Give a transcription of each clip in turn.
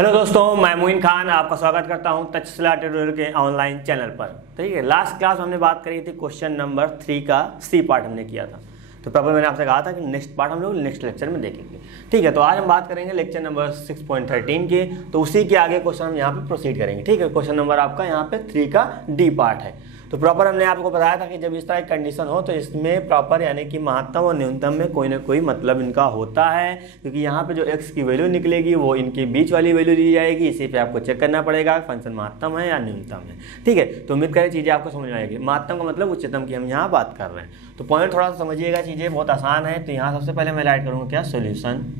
Hello दोस्तों, मैं मोइन खान आपका स्वागत करता हूं तक्षशिला ट्यूटोरियल के ऑनलाइन चैनल पर। ठीक है, लास्ट क्लास में हमने बात करी थी क्वेश्चन नंबर 3 का सी पार्ट हमने किया था। तो प्रॉपर मैंने आपसे कहा था कि नेक्स्ट पार्ट हम लोग नेक्स्ट लेक्चर में देखेंगे। ठीक है, तो आज हम बात करेंगे लेक्चर नंबर 6.13 की। तो उसी के आगे क्वेश्चन हम यहाँ पे प्रोसीड करेंगे। ठीक है, क्वेश्चन नंबर आपका यहाँ पे 3 का डी पार्ट है। तो प्रॉपर हमने आपको बताया था कि जब इस तरह की कंडीशन हो तो इसमें प्रॉपर यानी कि महत्तम और न्यूनतम में कोई ना कोई मतलब इनका होता है, क्योंकि यहाँ पे जो x की वैल्यू निकलेगी वो इनके बीच वाली वैल्यू दी जाएगी। इसी पे आपको चेक करना पड़ेगा फंक्शन महत्तम है या न्यूनतम है। ठीक है, तो उम्मीद करें चीज़ें आपको समझ में आएगी। महत्तम का मतलब उच्चतम की हम यहाँ बात कर रहे हैं। तो पॉइंट थोड़ा सा समझिएगा, चीज़ें बहुत आसान है। तो यहाँ सबसे पहले मैं राइट करूँगा क्या, सोल्यूशन।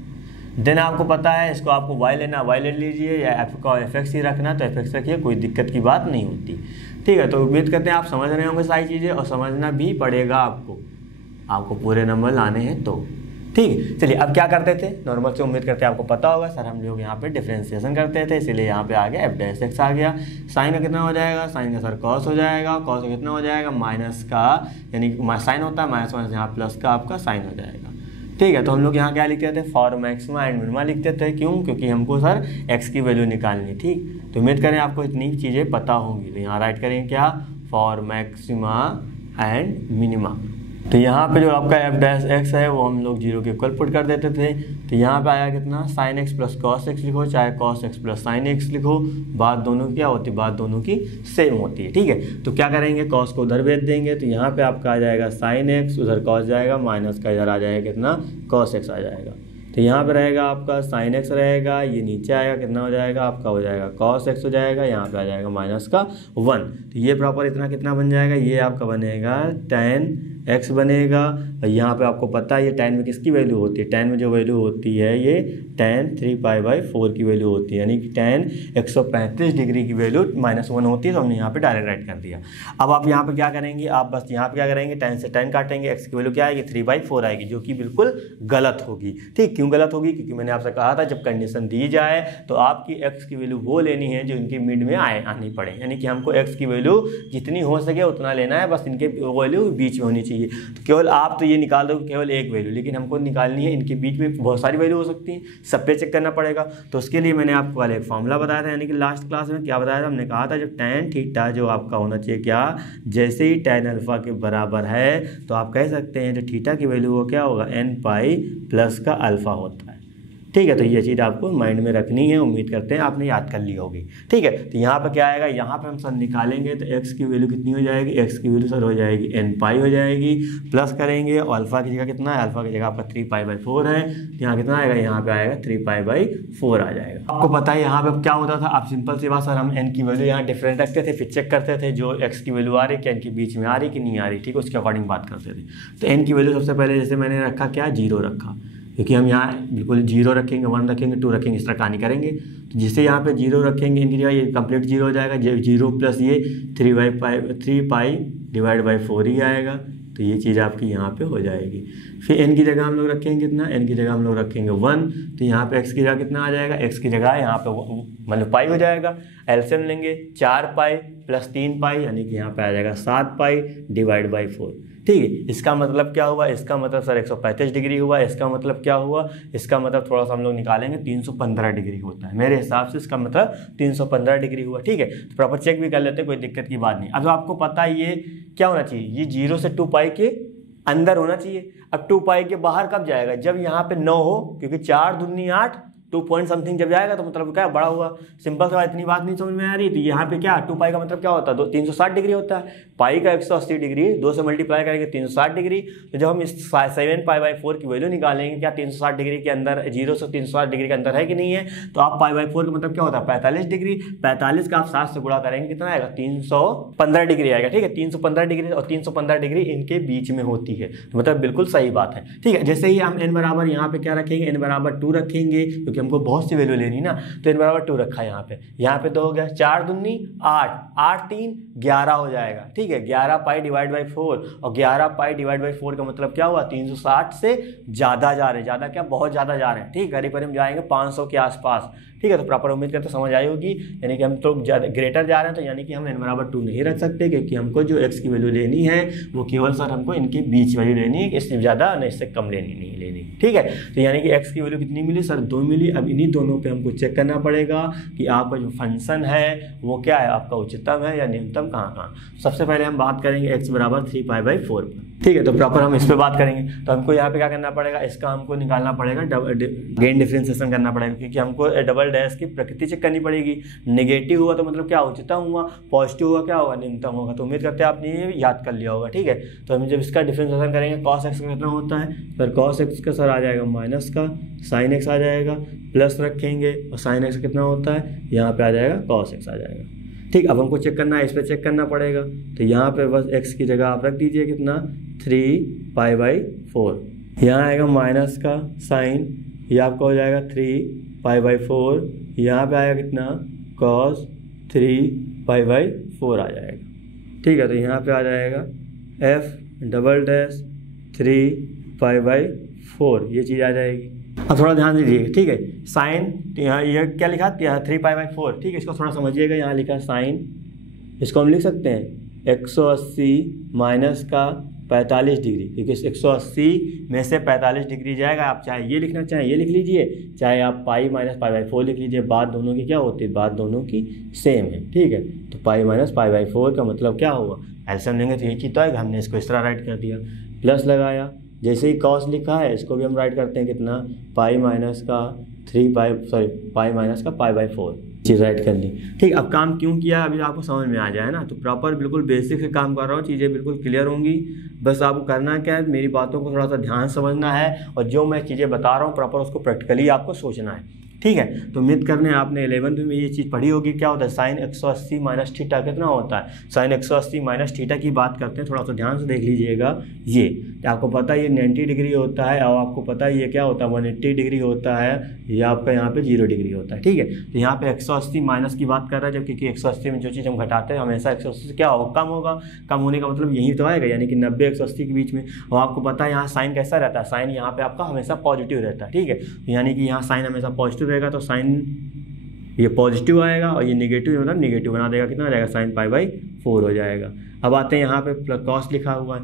देन आपको पता है इसको आपको y लेना y ले लीजिए, या f का fx ही रखना तो fx रखिए, कोई दिक्कत की बात नहीं होती। ठीक है, तो उम्मीद करते हैं आप समझ रहे होंगे सारी चीज़ें, और समझना भी पड़ेगा आपको पूरे नंबर लाने हैं तो। ठीक है, चलिए अब क्या करते थे नॉर्मल से, उम्मीद करते हैं आपको पता होगा सर हम लोग यहाँ पे डिफरेंशिएशन करते थे, इसीलिए यहाँ पे आ गया f डैश x आ गया। साइन का कितना हो जाएगा, साइन का सर कॉस हो जाएगा, कॉस का कितना हो जाएगा माइनस का, यानी साइन होता है माइनस माइनस यहाँ प्लस का आपका साइन हो जाएगा। ठीक है, तो हम लोग यहाँ क्या लिखते थे, फॉर मैक्सिमा एंड मिनिमा लिखते थे। क्यों? क्योंकि हमको सर x की वैल्यू निकालनी। ठीक, तो उम्मीद करें आपको इतनी चीज़ें पता होंगी। तो यहाँ राइट करेंगे क्या, फॉर मैक्सिमा एंड मिनिमा। तो यहाँ पे जो आपका f डैश x है वो हम लोग 0 के इक्वल पुट कर देते थे। तो यहाँ पे आया कितना, sine x plus cos x लिखो, चाहे cos x plus sine x लिखो, बात दोनों की क्या होती है, बात दोनों की सेम होती है। ठीक है, तो क्या करेंगे, कॉस को उधर भेज देंगे। तो यहाँ पे आपका आ जाएगा साइन x, उधर कॉस जाएगा, माइनस का इधर आ जाएगा कितना, कॉस x आ जाएगा। तो यहाँ पे रहेगा आपका साइन x रहेगा, ये नीचे आएगा कितना हो जाएगा आपका, हो जाएगा कॉस x हो जाएगा, यहाँ पे आ जाएगा माइनस का 1। तो ये प्रॉपर इतना कितना बन जाएगा, ये आपका बनेगा tan x बनेगा। और यहाँ पे आपको पता है ये tan में किसकी वैल्यू होती है, tan में जो वैल्यू होती है ये tan 3π/4 की वैल्यू होती है, यानी कि tan 135 डिग्री की वैल्यू -1 होती है। तो हमने यहाँ पे डायरेक्ट राइट कर दिया। अब आप यहाँ पे क्या करेंगे, आप बस यहाँ पे क्या करेंगे, tan से tan काटेंगे, x की वैल्यू क्या आएगी 3/4 आएगी, जो कि बिल्कुल गलत होगी। ठीक, क्यों गलत होगी, क्योंकि मैंने आपसे कहा था जब कंडीशन दी जाए तो आपकी x की वैल्यू वो लेनी है जो इनके मिड में आनी पड़े, यानी कि हमको x की वैल्यू जितनी हो सके उतना लेना है, बस इनके वैल्यू बीच में होनी चाहिए। तो केवल आप तो ये निकाल दो केवल एक वैल्यू, लेकिन हमको निकालनी है इनके बीच में बहुत सारी वैल्यू हो सकती हैं, सब पे चेक करना पड़ेगा। तो उसके लिए मैंने आपको वाले एक फॉर्मूला बताया था, यानी कि लास्ट क्लास में क्या बताया था, हमने कहा था जब tan थीटा जो आपका होना चाहिए क्या, जैसे ही tan अल्फा के बराबर है तो आप कह सकते हैं जो थीटा की वैल्यू वो क्या होगा, n प्लस का अल्फा होता है। ठीक है, तो ये चीज़ आपको माइंड में रखनी है, उम्मीद करते हैं आपने याद कर ली होगी। ठीक है, तो यहाँ पर क्या आएगा, यहाँ पे हम सर निकालेंगे तो x की वैल्यू कितनी हो जाएगी, x की वैल्यू सर हो जाएगी n हो जाएगी, प्लस करेंगे और अल्फा की जगह कितना है, अल्फा की जगह आपका 3π/4 है, तो यहाँ कितना आएगा, यहाँ पे आएगा 3π/4 आ जाएगा। आपको पता है यहाँ पे क्या होता था, आप सिंपल सी बात, सर हम n की वैल्यू यहाँ डिफरेंट रखते थे, फिर चेक करते थे जो x की वैल्यू आ रही है क्या इनके बीच में आ रही कि नहीं आ रही। ठीक है, उसके अकॉर्डिंग बात करते थे। तो n की वैल्यू सबसे पहले जैसे मैंने रखा क्या, 0 रखा, क्योंकि हम यहाँ बिल्कुल 0 रखेंगे, 1 रखेंगे, 2 रखेंगे, इस तरह कहानी करेंगे। तो जिससे यहाँ पे 0 रखेंगे इनकी जगह ये कंप्लीट 0 हो जाएगा, 0 प्लस ये 3π/4 ही आएगा। तो ये चीज़ आपकी यहाँ पे हो जाएगी। फिर n की जगह हम लोग रखेंगे कितना, n की जगह हम लोग रखेंगे 1, तो यहाँ पे x की जगह कितना आ जाएगा, x की जगह यहाँ पे मतलब पाई हो जाएगा। एलसीएम लेंगे 4π + 3π, यानी कि यहाँ पे आ जाएगा 7π/4। ठीक है, इसका मतलब क्या हुआ, इसका मतलब सर 135 डिग्री हुआ। इसका मतलब क्या हुआ, इसका मतलब थोड़ा सा हम लोग निकालेंगे 315 डिग्री होता है मेरे हिसाब से, इसका मतलब 315 डिग्री हुआ। ठीक है, तो प्रॉपर चेक भी कर लेते हैं, कोई दिक्कत की बात नहीं। अब आपको पता है ये क्या होना चाहिए, ये 0 से 2π के अंदर होना चाहिए। अब 2π के बाहर कब जाएगा, जब यहाँ पे 9 हो, क्योंकि 4 दूनी 8, 2 पॉइंट समथिंग जब जाएगा तो मतलब क्या बड़ा हुआ। सिंपल सा इतनी बात नहीं समझ में आ रही। तो यहाँ पे क्या 2π का मतलब क्या होता है, 360 डिग्री होता है। पाई का 180 डिग्री 2 से मल्टीप्लाई करेंगे 360 डिग्री। तो जब हम इस 7π/4 की वैल्यू निकालेंगे, क्या 360 डिग्री के अंदर, 0 से 360 डिग्री के अंदर है कि नहीं है। तो आप π/4 का मतलब क्या होता है 45 डिग्री। 45 का आप 7 से गुणा करेंगे कितना आएगा, 315 डिग्री आएगा। ठीक है, 315 डिग्री और 315 डिग्री इनके बीच में होती है, तो मतलब बिल्कुल सही बात है। ठीक है, जैसे ही हम n बराबर यहाँ पे क्या रखेंगे, n बराबर 2 रखेंगे, क्योंकि हमको बहुत सी वैल्यू लेनी ना। तो n बराबर 2 रखा यहाँ पे 2 हो गया, 4 दूनी 8, 8 3 11 हो जाएगा। ठीक है, 11π/4 और 11π/4 का मतलब क्या हुआ, 360 से ज़्यादा जा रहे हैं, ज़्यादा क्या बहुत ज़्यादा जा रहे हैं। ठीक, करीब करीब जाएंगे 500 के आसपास। ठीक है, तो प्रॉपर उम्मीद करते समझ आई होगी। यानी कि हम तो ग्रेटर जा रहे हैं, तो यानी कि हम n बराबर 2 नहीं रख सकते, क्योंकि हमको जो x की वैल्यू लेनी है वो केवल सर हमको इनके बीच वैल्यू लेनी है, इससे ज़्यादा न इससे कम लेनी नहीं लेनी। ठीक है, तो यानी कि x की वैल्यू कितनी मिली सर, 2 मिली। अब इन्हीं दोनों पे हमको चेक करना पड़ेगा कि आपका जो फंक्शन है वो क्या है, आपका उच्चतम है या निम्नतम कहाँ कहाँ। सबसे पहले हम बात करेंगे x बराबर 3π/4 पर, ठीक है। तो प्रॉपर हम इस पर बात करेंगे। तो हमको यहाँ पे क्या करना पड़ेगा, इसका हमको निकालना पड़ेगा, गेन डिफरेंशिएशन करना पड़ेगा, क्योंकि हमको डबल डैश की प्रकृति चेक करनी पड़ेगी। नेगेटिव हुआ तो मतलब क्या, उच्चतम हुआ, पॉजिटिव हुआ क्या होगा, निम्नतम होगा। तो उम्मीद करते हैं आपने ये याद कर लिया होगा, ठीक है। तो हम जब इसका डिफरेंशिएशन करेंगे cos x का कितना होता है सर, cos x का सर आ जाएगा माइनस का, sin x आ जाएगा, प्लस रखेंगे और sin x कितना होता है, यहाँ पे आ जाएगा cos x आ जाएगा, ठीक। अब हमको चेक करना है, इस पर चेक करना पड़ेगा। तो यहाँ पे बस x की जगह आप रख दीजिए कितना, 3π/4, यहाँ आएगा माइनस का साइन, ये आपका हो जाएगा 3π/4, यहाँ पे आएगा कितना, cos 3π/4 आ जाएगा, ठीक है। तो यहाँ पे आ जाएगा f डबल डैश 3π/4, ये चीज़ आ जाएगी। अब थोड़ा ध्यान दीजिए, ठीक है। साइन यहाँ ये क्या लिखा, 3π/4, ठीक है। इसको थोड़ा समझिएगा, यहाँ लिखा साइन, इसको हम लिख सकते हैं 180 माइनस का 45 डिग्री, क्योंकि 180 में से 45 डिग्री जाएगा। आप चाहे ये लिखना चाहें ये लिख लीजिए, चाहे आप पाई माइनस π/4 लिख लीजिए, बात दोनों की क्या होती है, बात दोनों की सेम है, ठीक है। तो पाई माइनस π/4 का मतलब क्या होगा, एल्सियम लेंगे तो ये चीज़ तो आएगा। हमने इसको इस तरह राइट कर दिया, प्लस लगाया, जैसे ही कॉस लिखा है इसको भी हम राइट करते हैं कितना, पाई माइनस का π/4 चीज़ राइट कर ली, ठीक। अब काम क्यों किया अभी आपको समझ में आ जाए ना। तो प्रॉपर बिल्कुल बेसिक से काम कर रहा हूँ, चीज़ें बिल्कुल क्लियर होंगी। बस आपको करना क्या है, मेरी बातों को थोड़ा सा ध्यान समझना है, और जो मैं चीज़ें बता रहा हूँ प्रॉपर उसको प्रैक्टिकली आपको सोचना है, ठीक है। तो उम्मीद करने आपने 11वीं में ये चीज़ पढ़ी होगी, क्या होता है साइन 180 माइनस थीटा कितना होता है। साइन 180 माइनस थीटा की बात करते हैं, थोड़ा सा ध्यान से देख लीजिएगा। ये आपको पता है ये 90 डिग्री होता है, और आपको पता है ये क्या होता है 180 डिग्री होता है, ये आपका यहाँ पे 0 डिग्री होता है, ठीक है। तो यहाँ पे 180 माइनस की बात कर रहा है, जब क्योंकि 180 में जो चीज़ हम घटाते हैं हमेशा 180 से क्या होगा, कम होगा। कम होने का मतलब यही तो आएगा, यानी कि 90-180 के बीच में। और आपको पता है यहाँ साइन कैसा रहता है, साइन यहाँ पे आपका हमेशा पॉजिटिव रहता है, ठीक है। यानी कि यहाँ साइन हमेशा पॉजिटिव रहेगा, तो साइन ये पॉजिटिव आएगा, और ये निगेटिव मतलब निगेटिव बना देगा, कितना आ जाएगा, साइन π/4 हो जाएगा। अब आते हैं यहाँ पे कॉस लिखा हुआ है,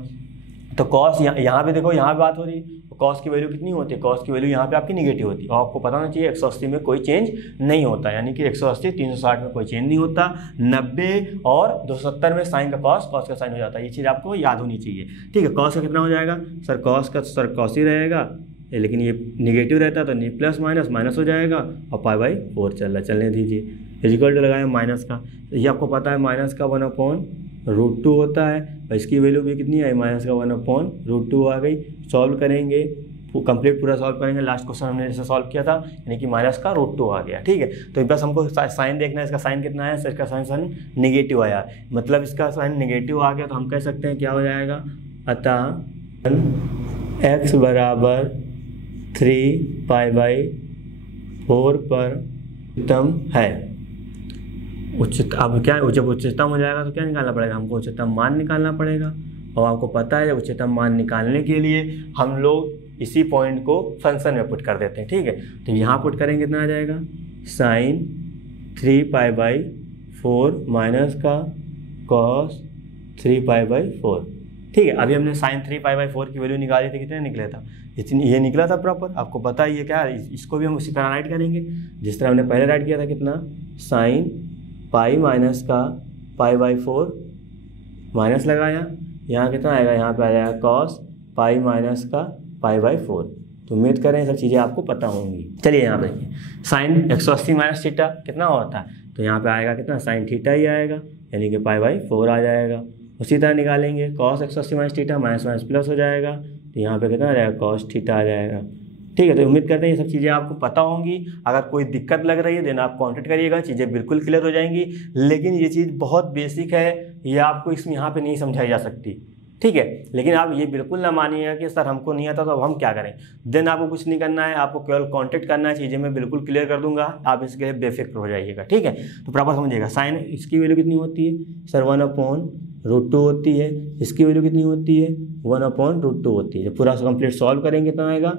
तो कॉस यहाँ पे देखो, यहाँ पे बात हो रही है, कॉस की वैल्यू कितनी होती है, कॉस की वैल्यू यहाँ पे आपकी निगेटिव होती है। और आपको पता होना चाहिए 180 में कोई चेंज नहीं होता, यानी कि 180 360 में कोई चेंज नहीं होता। 90 और 270 में साइन का कॉस का साइन हो जाता है, ये चीज़ आपको याद होनी चाहिए, ठीक है। कॉस का कितना हो जाएगा सर, कॉस का सर कॉस ही रहेगा, लेकिन ये निगेटिव रहता है तो प्लस माइनस माइनस हो जाएगा, और π/4 चलने दीजिए। इक्वल टू लगाया माइनस का, तो ये आपको पता है माइनस का 1/√2 होता है, और इसकी वैल्यू भी कितनी आई, माइनस का 1/√2 आ गई। सॉल्व करेंगे, कंप्लीट पूरा सॉल्व करेंगे। लास्ट क्वेश्चन हमने जैसे सॉल्व किया था, यानी कि माइनस का √2 आ गया, ठीक है। तो बस हमको साइन देखना है, इसका साइन कितना है सर, इसका साइन निगेटिव आया, मतलब इसका साइन निगेटिव आ गया, तो हम कह सकते हैं क्या हो जाएगा, अतः x बराबर 3π/4 पर उच्चतम है। अब क्या, जब उच्चतम हो जाएगा तो क्या निकालना पड़ेगा, हमको उच्चतम मान निकालना पड़ेगा। और आपको पता है उच्चतम मान निकालने के लिए हम लोग इसी पॉइंट को फंक्शन में पुट कर देते हैं, ठीक है। तो यहाँ पुट करेंगे कितना आ जाएगा, साइन 3π/4 माइनस का कॉस 3π/4, ठीक है। अभी हमने साइन 3π/4 की वैल्यू निकाली थी, कितने निकला था, इतनी ये निकला था प्रॉपर। आपको पता है ये क्या है, इसको भी हम उसी तरह राइट करेंगे जिस तरह हमने पहले राइट किया था, कितना साइन पाई माइनस का π/4 माइनस लगाया, यहाँ कितना आएगा, यहाँ पे आ जाएगा कॉस पाई माइनस का π/4। तो उम्मीद करें सब चीज़ें आपको पता होंगी। चलिए यहाँ पे देखिए, साइन 180 माइनस थीटा कितना होता है, तो यहाँ पे आएगा कितना, साइन थीटा ही आएगा, यानी कि π/4 आ जाएगा। उसी तरह निकालेंगे cos 180 minus theta, minus minus plus हो जाएगा, तो यहाँ पे कितना आ जाएगा, कॉस थीटा आ जाएगा, ठीक है। तो उम्मीद करते हैं ये सब चीज़ें आपको पता होंगी। अगर कोई दिक्कत लग रही है देन आप कॉन्टेक्ट करिएगा, चीज़ें बिल्कुल क्लियर हो जाएंगी। लेकिन ये चीज़ बहुत बेसिक है, ये आपको इसमें यहाँ पे नहीं समझाई जा सकती, ठीक है। लेकिन आप ये बिल्कुल ना मानिएगा कि सर हमको नहीं आता तो अब हम क्या करें। देन आपको कुछ नहीं करना है, आपको केवल कॉन्टेक्ट करना है, चीज़ें मैं बिल्कुल क्लियर कर दूंगा, आप इसके लिए बेफिक्र हो जाइएगा, ठीक है। तो प्रॉपर समझिएगा, साइन इसकी वैल्यू कितनी होती है सर, 1/√2 होती है। इसकी वैल्यू कितनी होती है, 1/√2 होती है। जब पूरा कंप्लीट सॉल्व करेंगे तो आएगा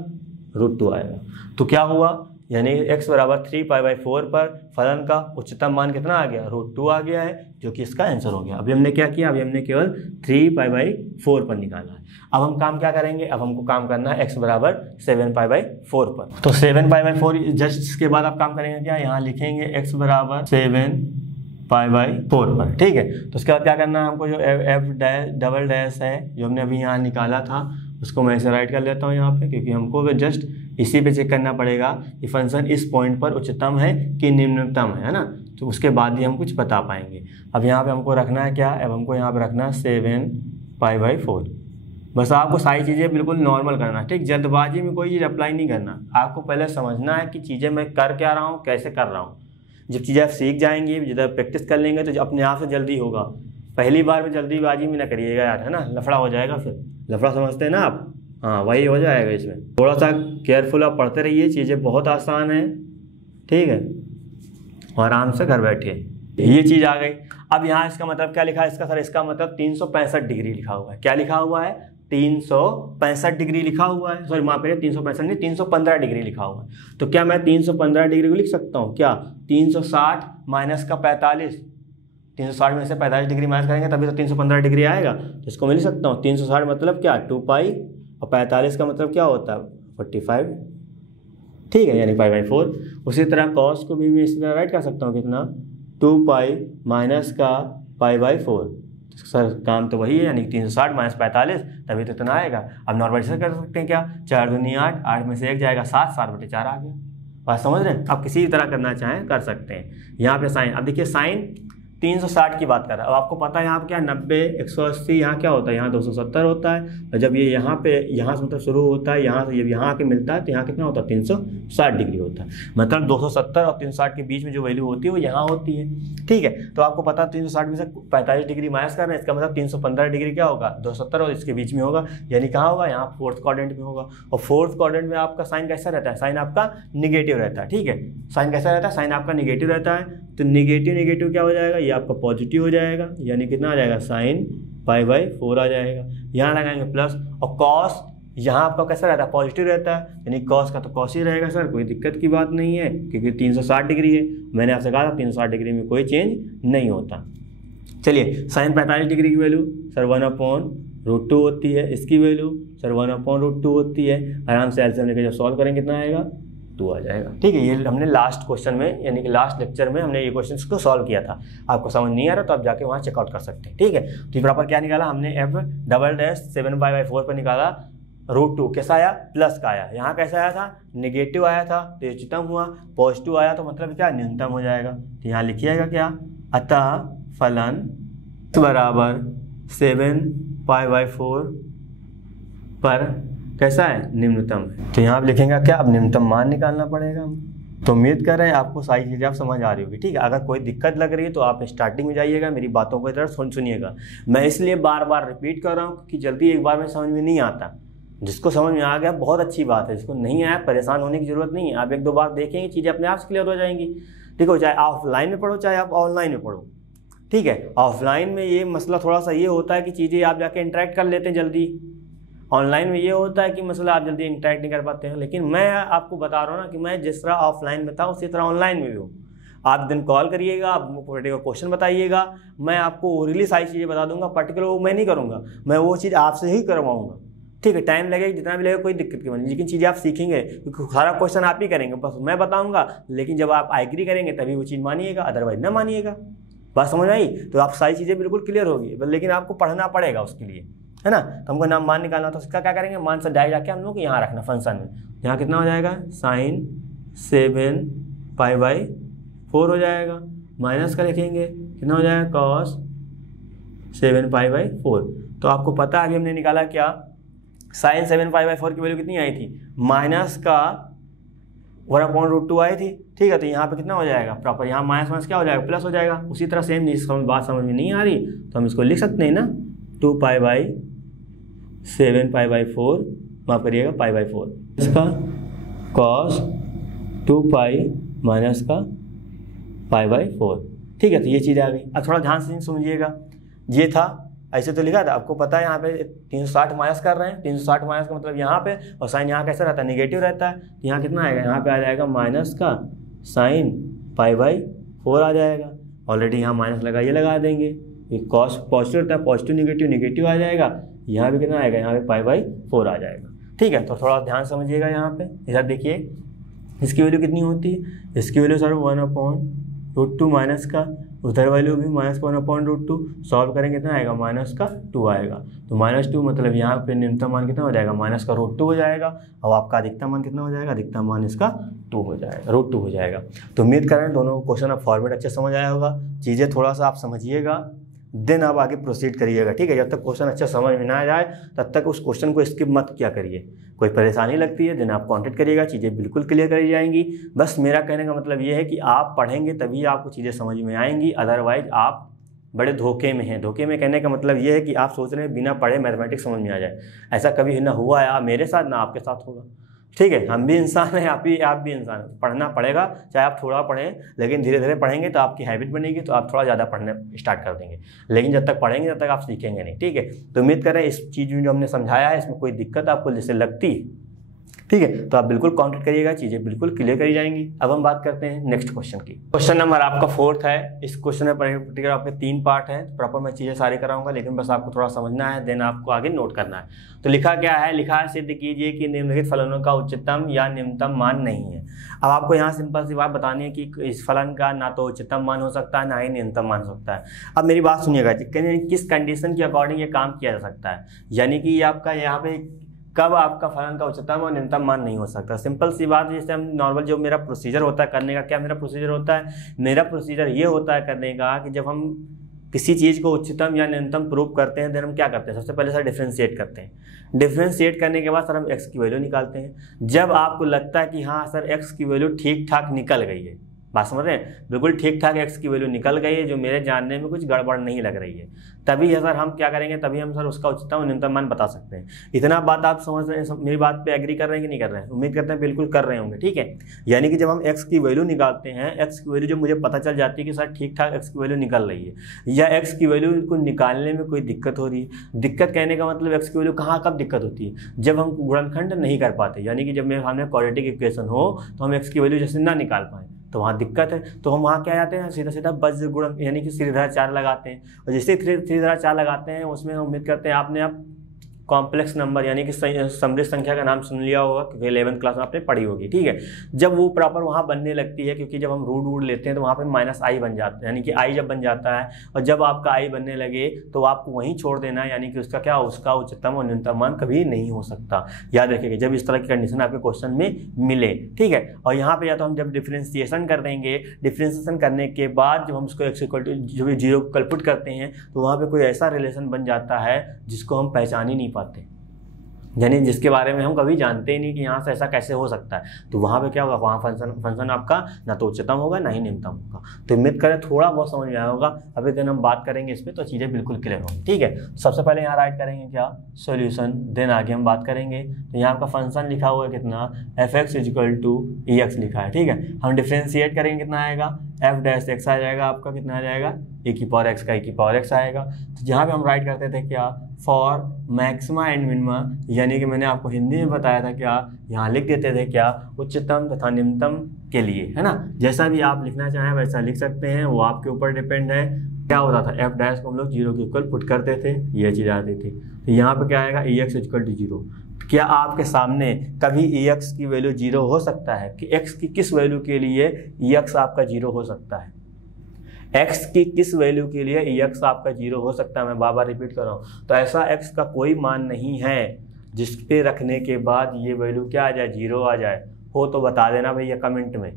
√2 आएगा। तो क्या हुआ, यानी x बराबर 3π/4 पर फलन का उच्चतम मान कितना आ गया, √2 आ गया है, जो कि इसका आंसर हो गया। अभी हमने क्या किया, अभी हमने केवल 3π/4 पर निकाला है। अब हम काम क्या करेंगे, अब हमको काम करना है x बराबर 7π/4 पर। तो 7π/4 जस्ट इसके बाद आप काम करेंगे क्या, यहाँ लिखेंगे x बराबर 7π/4 पर, ठीक है। तो उसके बाद क्या करना है हमको, जो f डबल डैश है जो हमने अभी यहाँ निकाला था उसको मैं इसे राइट कर लेता हूँ यहाँ पे, क्योंकि हमको जस्ट इसी पे चेक करना पड़ेगा कि फंक्शन इस पॉइंट पर उच्चतम है कि निम्नतम है ना, तो उसके बाद ही हम कुछ बता पाएंगे। अब यहाँ पे हमको रखना है क्या, अब हमको यहाँ पे रखना है 7π/4। बस आपको सारी चीज़ें बिल्कुल नॉर्मल करना है, ठीक। जल्दबाजी में कोई चीज़ अप्लाई नहीं करना, आपको पहले समझना है कि चीज़ें मैं कर क्या रहा हूँ, कैसे कर रहा हूँ। जब चीज़ें आप सीख जाएंगी, जब प्रैक्टिस कर लेंगे तो अपने आप से जल्दी होगा। पहली बार में जल्दीबाजी में ना करिएगा यार, है ना, लफड़ा हो जाएगा फिर। लफड़ा समझते हैं ना आप, हाँ वही हो जाएगा। इसमें थोड़ा सा केयरफुल आप पढ़ते रहिए, चीज़ें बहुत आसान है, ठीक है, और आराम से घर बैठिए। ये चीज़ आ गई। अब यहाँ इसका मतलब क्या लिखा है इसका, सर इसका मतलब 365 डिग्री लिखा हुआ है। क्या लिखा हुआ है, 365 डिग्री लिखा हुआ है, सॉरी माफ करिए 365 नहीं 315 डिग्री लिखा हुआ है। तो क्या मैं 315 डिग्री को लिख सकता हूँ क्या, 360 माइनस का 45, 360 में से 45 डिग्री माइनस करेंगे तभी तो 315 डिग्री आएगा। तो इसको मैं लिख सकता हूँ 360 मतलब क्या 2π, और 45 का मतलब क्या होता है 45, ठीक है, यानी π/4। उसी तरह कॉस को भी मैं इसी तरह राइट कर सकता हूँ, कितना 2π माइनस का π/4। सर काम तो वही है, यानी 360 माइनस 45 तभी तो इतना आएगा। अब नॉर्मलाइजेशन कर सकते हैं क्या, 4 दूनी 8, 8 में से 1 जाएगा 7, 7/4 आ गया। बात समझ रहे हैं, आप किसी भी तरह करना चाहें कर सकते हैं। यहाँ पे साइन, अब देखिए साइन 360 की बात कर रहा है। अब आपको पता है यहाँ पे क्या 90, 180, यहाँ क्या होता है, यहाँ 270 होता है। और जब ये यहाँ से मतलब शुरू होता है, यहाँ से जब यहाँ आके मिलता है तो यहाँ कितना होता है 360 डिग्री होता है। मतलब 270 और 360 के बीच में जो वैल्यू होती है वो यहाँ होती है, ठीक है। तो आपको पता है 360 में से 45 डिग्री माइनस कर रहे हैं, इसका मतलब 315 डिग्री क्या होगा 270 और इसके बीच में होगा, यानी कहाँ होगा, यहाँ फोर्थ क्वाड्रेंट में होगा। और फोर्थ क्वाड्रेंट में आपका साइन कैसा रहता है, साइन आपका निगेटिव रहता है, ठीक है। साइन कैसा रहता है, साइन आपका निगेटिव रहता है। तो निगेटिव क्या हो जाएगा, ये आपका पॉजिटिव हो जाएगा, यानी कितना आ जाएगा sin π/4 आ जाएगा। यहाँ लगाएंगे प्लस, और कॉस यहाँ आपका कैसा रहता है पॉजिटिव रहता है, यानी कॉस का तो कॉस ही रहेगा सर, कोई दिक्कत की बात नहीं है, क्योंकि 360 डिग्री है। मैंने आपसे कहा था 360 डिग्री में कोई चेंज नहीं होता। चलिए साइन 45 डिग्री की वैल्यू सर 1/√2 होती है, इसकी वैल्यू सर 1/√2 होती है। आराम से एलसीएम लेकर जब सॉल्व करेंगे कितना आएगा 2 आ जाएगा, ठीक है। ये हमने लास्ट क्वेश्चन में यानी कि लास्ट लेक्चर में हमने ये क्वेश्चन को सॉल्व किया था। आपको समझ नहीं आ रहा तो आप जाके वहाँ चेकआउट कर सकते हैं, ठीक है। तो यहाँ पर क्या निकाला हमने, f डबल-7π/4 पर निकाला, √2 कैसा आया, प्लस का आया। यहाँ कैसा आया था, निगेटिव आया था तो उच्चतम हुआ, पॉजिटिव आया तो मतलब क्या न्यूनतम हो जाएगा। तो यहाँ लिखिएगा क्या, अतः फलन बराबर 7π/4 पर कैसा है, निम्नतम है। तो यहाँ आप लिखेंगे क्या, अब निम्नतम मान निकालना पड़ेगा। तो उम्मीद कर रहे हैं आपको सारी चीज़ें आप समझ आ रही होगी, ठीक है। अगर कोई दिक्कत लग रही है तो आप स्टार्टिंग में जाइएगा, मेरी बातों को इधर सुनिएगा। मैं इसलिए बार बार रिपीट कर रहा हूँ कि जल्दी एक बार में समझ में नहीं आता। जिसको समझ में आ गया बहुत अच्छी बात है, जिसको नहीं आया परेशान होने की जरूरत नहीं है। आप 1-2 बार देखेंगे चीज़ें अपने आप से क्लियर हो जाएंगी, ठीक है। चाहे ऑफलाइन में पढ़ो चाहे आप ऑनलाइन में पढ़ो, ठीक है। ऑफलाइन में ये मसला थोड़ा सा ये होता है कि चीज़ें आप जाके इंटरेक्ट कर लेते हैं जल्दी, ऑनलाइन में ये होता है कि मसला आप जल्दी इंटरेक्ट नहीं कर पाते हैं। लेकिन मैं आपको बता रहा हूँ ना कि मैं जिस तरह ऑफलाइन में था उसी तरह ऑनलाइन में भी हूँ। आप दिन कॉल करिएगा, आप पर्टिकुलर क्वेश्चन बताइएगा, मैं आपको ओरली सारी चीज़ें बता दूंगा। पर्टिकुलर वो मैं नहीं करूँगा, मैं वो चीज़ आपसे ही करवाऊँगा, ठीक है। टाइम लगेगा जितना भी लगेगा कोई दिक्कत की बात नहीं, लेकिन चीज़ें आप सीखेंगे, क्योंकि सारा क्वेश्चन आप ही करेंगे, बस मैं बताऊँगा। लेकिन जब आप एग्री करेंगे तभी वो चीज़ मानिएगा, अदरवाइज ना मानिएगा। बात समझ आई, तो आप सारी चीज़ें बिल्कुल क्लियर होगी, लेकिन आपको पढ़ना पड़ेगा उसके लिए, है ना। तो हमको नाम मान निकालना, तो उसका क्या करेंगे, मान से डायरेक्ट जाके हम लोग यहाँ रखना फंक्शन में। यहाँ कितना हो जाएगा, sin 7π/4 हो जाएगा, माइनस का लिखेंगे कितना हो जाएगा, cos 7π/4। तो आपको पता है अभी हमने निकाला क्या, sin 7π/4 की वैल्यू कितनी आई थी, माइनस का 1/√2 आई थी, ठीक है। तो यहाँ पे कितना हो जाएगा प्रॉपर, यहाँ माइनस क्या हो जाएगा, प्लस हो जाएगा। उसी तरह सेम, जिसको बात समझ में नहीं आ रही तो हम इसको लिख सकते हैं ना, 2π/7π/4, माफ करिएगा π/4, इसका cos 2π माइनस का π/4, ठीक है। तो ये चीज़ आ गई। अब थोड़ा ध्यान से समझिएगा, ये था ऐसे तो लिखा था, आपको पता है यहाँ पे 360 माइनस कर रहे हैं, 360 माइनस का मतलब यहाँ पे, और साइन यहाँ कैसा रहता है, निगेटिव रहता है। तो यहाँ कितना आएगा, यहाँ पे आ जाएगा माइनस का साइन π/4 आ जाएगा। ऑलरेडी यहाँ माइनस लगाइए, लगा देंगे, ये कॉस पॉजिटिव रहता है, पॉजिटिव निगेटिव निगेटिव आ जाएगा, यहाँ भी कितना आएगा, यहाँ पे π/4 आ जाएगा। ठीक है, तो थोड़ा ध्यान समझिएगा यहाँ पे। इधर देखिए इसकी वैल्यू कितनी होती है, इसकी वैल्यू सर 1/√2 माइनस का, उधर वैल्यू भी -1/√2, सॉल्व करेंगे कितना आएगा, -2 आएगा। तो -2 मतलब यहाँ पे न्यूनतम मान कितना हो जाएगा, -√2 हो जाएगा। अब आपका अधिकतम मान कितना हो जाएगा, अधिकतम मान इसका 2 हो जाएगा, √2 हो जाएगा। तो उम्मीद कर रहे हैं दोनों क्वेश्चन आप फॉर्मेट अच्छे समझ आया होगा, चीज़ें थोड़ा सा आप समझिएगा, देन आप आगे प्रोसीड करिएगा। ठीक है, जब तक क्वेश्चन अच्छा समझ में ना जाए तब तक उस क्वेश्चन को स्किप मत किया करिए। कोई परेशानी लगती है देन आप कांटेक्ट करिएगा, चीज़ें बिल्कुल क्लियर करी जाएंगी। बस मेरा कहने का मतलब ये है कि आप पढ़ेंगे तभी आपको चीज़ें समझ में आएंगी, अदरवाइज आप बड़े धोखे में हैं। धोखे में कहने का मतलब ये है कि आप सोच रहे हैं बिना पढ़े मैथमेटिक्स समझ में आ जाए, ऐसा कभी ना हुआ है मेरे साथ ना आपके साथ होगा। ठीक है, हम भी इंसान हैं, आप भी इंसान हैं, पढ़ना पड़ेगा, चाहे आप थोड़ा पढ़ें, लेकिन धीरे धीरे पढ़ेंगे तो आपकी हैबिट बनेगी, तो आप थोड़ा ज़्यादा पढ़ने स्टार्ट कर देंगे। लेकिन जब तक पढ़ेंगे तब तक आप सीखेंगे नहीं। ठीक है, तो उम्मीद करें इस चीज़ में जो हमने समझाया है इसमें कोई दिक्कत आपको जैसे लगती, ठीक है, तो आप बिल्कुल कांटेक्ट करिएगा, चीज़ें बिल्कुल क्लियर करी जाएंगी। अब हम बात करते हैं नेक्स्ट क्वेश्चन की। क्वेश्चन नंबर आपका 4 है। इस क्वेश्चन में पर्टिकुलर आपके 3 पार्ट है, प्रॉपर मैं चीज़ें सारी कराऊंगा, लेकिन बस आपको थोड़ा समझना है, देन आपको आगे नोट करना है। तो लिखा क्या है, लिखा है सिद्ध कीजिए कि निम्नलिखित फलनों का उच्चतम या निम्नतम मान नहीं है। अब आपको यहाँ सिंपल सी बात बतानी है कि इस फलन का ना तो उच्चतम मान हो सकता है ना ही न्यूनतम मान हो सकता है। अब मेरी बात सुनिएगा, किस कंडीशन के अकॉर्डिंग ये काम किया जा सकता है, यानी कि आपका यहाँ पे कब आपका फलन का उच्चतम और न्यूनतम मान नहीं हो सकता। सिंपल सी बात, जैसे हम नॉर्मल जो मेरा प्रोसीजर होता है करने का, क्या मेरा प्रोसीजर होता है, मेरा प्रोसीजर ये होता है करने का कि जब हम किसी चीज़ को उच्चतम या न्यूनतम प्रूव करते हैं, देन हम क्या करते हैं, सबसे पहले सर डिफ्रेंशिएट करते हैं। डिफ्रेंशिएट करने के बाद सर हम एक्स की वैल्यू निकालते हैं। जब आपको लगता है कि हाँ सर एक्स की वैल्यू ठीक ठाक निकल गई है, बात समझ रहे हैं, बिल्कुल ठीक ठाक एक्स की वैल्यू निकल गई है, जो मेरे जानने में कुछ गड़बड़ नहीं लग रही है, तभी है सर हम क्या करेंगे, तभी हम सर उसका उच्चतम और न्यूनतम मान बता सकते हैं। इतना बात आप समझ रहे हैं, मेरी बात पे एग्री कर रहे हैं कि नहीं कर रहे हैं, उम्मीद करते हैं बिल्कुल कर रहे होंगे। ठीक है, यानी कि जब हम एक्स की वैल्यू निकालते हैं, एक्स की वैल्यू जब मुझे पता चल जाती है कि सर ठीक ठाक एक्स की वैल्यू निकल रही है, या एक्स की वैल्यू को निकालने में कोई दिक्कत हो रही है। दिक्कत कहने का मतलब एक्स की वैल्यू कहाँ कब दिक्कत होती है, जब हम गुणनखंड नहीं कर पाते, यानी कि जब मेरे सामने क्वाड्रेटिक इक्वेशन हो तो हम एक्स की वैल्यू जैसे ना निकाल पाएँ, तो वहाँ दिक्कत है। तो हम वहाँ क्या जाते हैं, सीधा सीधा वज्र गुणन यानी कि सीधा 4 लगाते हैं, और जैसे सीधा 4 लगाते हैं उसमें हम उम्मीद करते हैं आपने अब कॉम्प्लेक्स नंबर यानी कि समृद्ध संख्या का नाम सुन लिया होगा, क्योंकि 11th क्लास में आपने पढ़ी होगी। ठीक है, जब वो प्रॉपर वहाँ बनने लगती है, क्योंकि जब हम रूट लेते हैं तो वहाँ पे -i बन जाता है, यानी कि i जब बन जाता है, और जब आपका i बनने लगे तो आपको वहीं छोड़ देना है, यानी कि उसका क्या, उसका उच्चतम और न्यूनतम मान कभी नहीं हो सकता। याद रखिएगा जब इस तरह की कंडीशन आपके क्वेश्चन में मिले। ठीक है, और यहाँ पे या तो हम जब डिफ्रेंसिएशन कर देंगे, डिफ्रेंसिएशन करने के बाद जब हम उसको x = जो भी 0 को कल्पुट करते हैं, तो वहाँ पे कोई ऐसा रिलेशन बन जाता है जिसको हम पहचान ही नहीं पाते, यानी जिसके बारे में हम कभी जानते ही नहीं कि यहाँ से ऐसा कैसे हो सकता है। तो वहाँ पे क्या होगा, वहाँ फंक्शन आपका ना तो उच्चतम होगा ना ही निम्नतम होगा। तो उम्मीद करें थोड़ा बहुत समझ में आया होगा। अभी दिन हम बात करेंगे इस पर तो चीज़ें बिल्कुल क्लियर होंगी। ठीक है, सबसे पहले यहाँ राइट करेंगे क्या, सॉल्यूशन, देन आगे हम बात करेंगे। तो यहाँ आपका फंक्शन लिखा हुआ है कितना, fx = ex लिखा है। ठीक है, हम डिफ्रेंशिएट करेंगे, कितना आएगा, f' आ जाएगा आपका, कितना आ जाएगा, e⁻x का e⁻x आएगा। तो जहाँ पे हम राइट करते थे क्या, फॉर मैक्सिमा एंड मिनिमा, यानी कि मैंने आपको हिंदी में बताया था क्या, यहाँ लिख देते थे क्या, उच्चतम तथा निम्नतम के लिए, है ना। जैसा भी आप लिखना चाहें वैसा लिख सकते हैं, वो आपके ऊपर डिपेंड है। क्या होता था, f' को हम लोग 0 के इक्वल पुट करते थे, ये चीज़ आती थी। तो यहाँ पे क्या आएगा, ex = 0। क्या आपके सामने कभी ex की वैल्यू 0 हो सकता है, कि x की किस वैल्यू के लिए ex आपका 0 हो सकता है, x की किस वैल्यू के लिए ex आपका 0 हो सकता है, मैं बार बार रिपीट कर रहा हूँ। तो ऐसा x का कोई मान नहीं है जिस पे रखने के बाद ये वैल्यू क्या आ जाए, 0 आ जाए। हो तो बता देना भैया कमेंट में,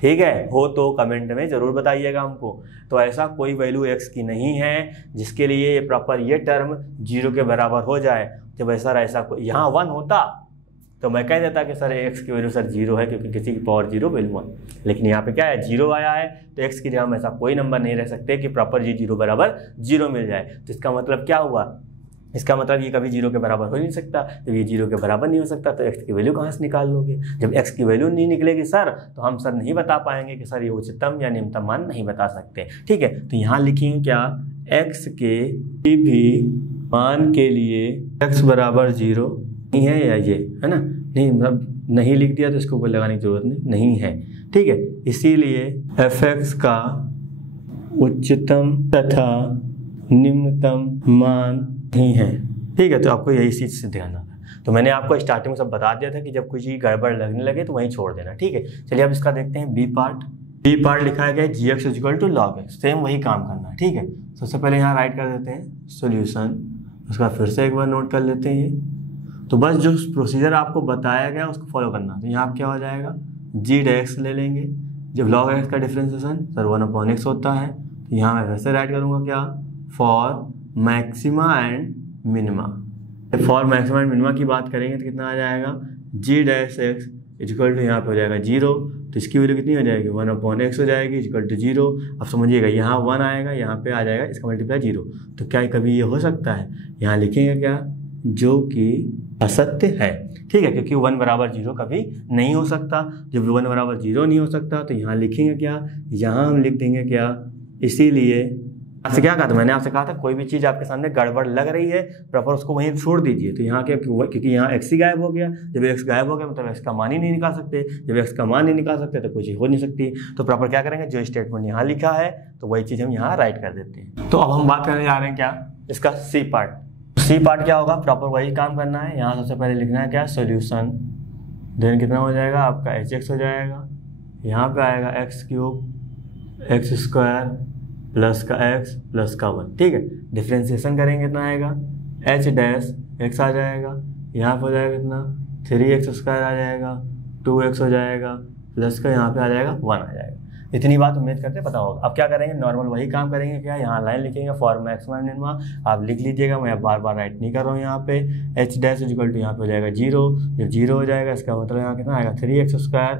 ठीक है, हो तो कमेंट में ज़रूर बताइएगा हमको। तो ऐसा कोई वैल्यू x की नहीं है जिसके लिए ये प्रॉपर ये टर्म 0 के बराबर हो जाए। जब ऐसा यहाँ 1 होता तो मैं कह देता कि सर x की वैल्यू सर 0 है, क्योंकि किसी की पावर 0 वैल्यू 1, लेकिन यहाँ पे क्या है, 0 आया है, तो x की जगह हम ऐसा कोई नंबर नहीं रख सकते कि प्रॉपर जी 0 बराबर 0 मिल जाए। तो इसका मतलब क्या हुआ, इसका मतलब ये कभी 0 के बराबर हो नहीं सकता। जब ये 0 के बराबर नहीं हो सकता तो x की वैल्यू कहाँ से निकाल लोगे। जब x की वैल्यू नहीं निकलेगी सर, तो हम सर नहीं बता पाएंगे कि सर ये उच्चतम या निम्नतम मान नहीं बता सकते। ठीक है, तो यहाँ लिखेंगे क्या, x के किसी भी मान के लिए x बराबर 0 नहीं है, या ये है ना, नहीं मतलब नहीं लिख दिया तो इसको कोई लगाने की जरूरत नहीं है, ठीक है। इसीलिए fx का उच्चतम तथा निम्नतम मान नहीं है, ठीक है। तो आपको यही चीज से ध्यान रखना। तो मैंने आपको स्टार्टिंग में सब बता दिया था कि जब कुछ गड़बड़ लगने लगे तो वहीं छोड़ देना, ठीक है। चलिए अब इसका देखते हैं बी पार्ट लिखा गया है gx equal to log x, same वही काम करना है, ठीक है। सबसे पहले यहाँ राइट कर देते हैं सॉल्यूशन, उसका फिर से एक बार नोट कर लेते हैं। तो बस जो प्रोसीजर आपको बताया गया उसको फॉलो करना। तो यहाँ क्या हो जाएगा, जी डैक्स ले लेंगे, जब log x का डिफ्रेंसिएशन सर 1/x होता है, तो यहाँ मैं वैसे राइट करूँगा क्या, for maxima and minima. For maxima and minima की बात करेंगे तो कितना आ जाएगा, जी डैश एक्स इक्वल टू यहाँ पे हो जाएगा 0, तो इसकी वैल्यू कितनी हो जाएगी 1/x हो जाएगी इक्वल टू 0। अब समझिएगा यहाँ 1 आएगा, यहाँ पे आ जाएगा इसका मल्टीप्लाई 0। तो क्या कभी ये हो सकता है, यहाँ लिखेंगे क्या, जो कि असत्य है, ठीक है, क्योंकि 1 बराबर 0 कभी नहीं हो सकता। जब 1 बराबर 0 नहीं हो सकता तो यहाँ लिखेंगे क्या, यहाँ हम लिख देंगे क्या, इसीलिए आपसे क्या कहा था, मैंने आपसे कहा था कोई भी चीज़ आपके सामने गड़बड़ लग रही है प्रॉपर उसको वहीं छोड़ दीजिए। तो यहाँ क्या, क्योंकि यहाँ x ही गायब हो गया, जब x गायब हो गया मतलब x का मान ही नहीं निकाल सकते, जब x का मान नहीं निकाल सकते तो कोई चीज़ हो नहीं सकती। तो प्रॉपर क्या करेंगे, जो स्टेटमेंट यहाँ लिखा है तो वही चीज़ हम यहाँ राइट कर देते हैं। तो अब हम बात करने जा रहे हैं क्या, इसका सी पार्ट क्या होगा, प्रॉपर वही काम करना है। यहाँ सबसे पहले लिखना है क्या, सोल्यूशन, देन कितना हो जाएगा आपका hx हो जाएगा, यहाँ पे आएगा x³ x² प्लस का x प्लस का 1, ठीक है। डिफ्रेंसिएशन करेंगे कितना आएगा, h डैश x आ जाएगा, यहाँ पे हो जाएगा कितना 3x² आ जाएगा, 2x हो जाएगा, प्लस का यहाँ पे आ जाएगा 1 आ जाएगा। इतनी बात उम्मीद करते पता होगा। अब क्या करेंगे, नॉर्मल वही काम करेंगे क्या, यहाँ लाइन लिखेंगे फॉर मैक्सिमा एंड मिनिमा, आप लिख लीजिएगा, मैं बार बार राइट नहीं कर रहा हूँ। यहाँ पे h डैश इक्वल टू यहाँ पे हो जाएगा 0, जब 0 हो जाएगा इसका मतलब यहाँ कितना आएगा 3x²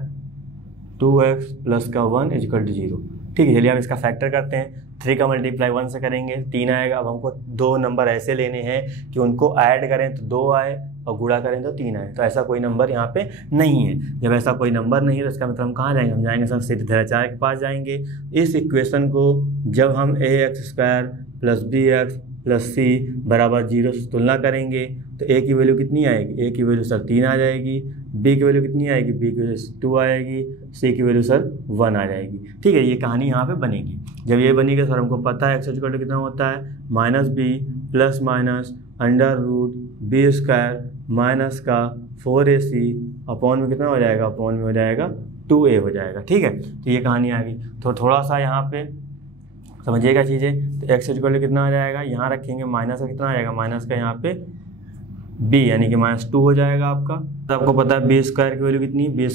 2x प्लस का 1 इक्वल टू 0, ठीक है। चलिए अब इसका फैक्टर करते हैं। 3 का मल्टीप्लाई 1 से करेंगे 3 आएगा। अब हमको 2 नंबर ऐसे लेने हैं कि उनको ऐड करें तो 2 आए और गुणा करें तो 3 आए। तो ऐसा कोई नंबर यहाँ पे नहीं है। जब ऐसा कोई नंबर नहीं है तो इसका मतलब हम कहाँ जाएंगे, हम जाएंगे सर सीधे के पास जाएंगे। इस इक्वेशन को जब हम ax² plus bx plus c बराबर 0 से तुलना करेंगे तो a की वैल्यू कितनी आएगी, a की वैल्यू सर 3 आ जाएगी, b की वैल्यू कितनी आएगी, b की वैल्यू 2 आएगी, c की वैल्यू सर 1 आ जाएगी, ठीक है। ये कहानी यहाँ पे बनेगी। जब ये बनेगी सर हमको पता है x इक्वल टू कितना होता है -b plus minus √b² minus का 4ac अपॉन में कितना हो जाएगा, अपॉन में हो जाएगा 2a हो जाएगा, ठीक है। तो ये कहानी आ गई। तो थोड़ा सा यहाँ पे समझिएगा चीज़ें। तो x इक्वल टू कितना आ जाएगा, यहाँ रखेंगे माइनस का कितना आ जाएगा, माइनस का यहाँ पे b यानी कि -2 हो जाएगा आपका। तो आपको पता है b² की वैल्यू कितनी, b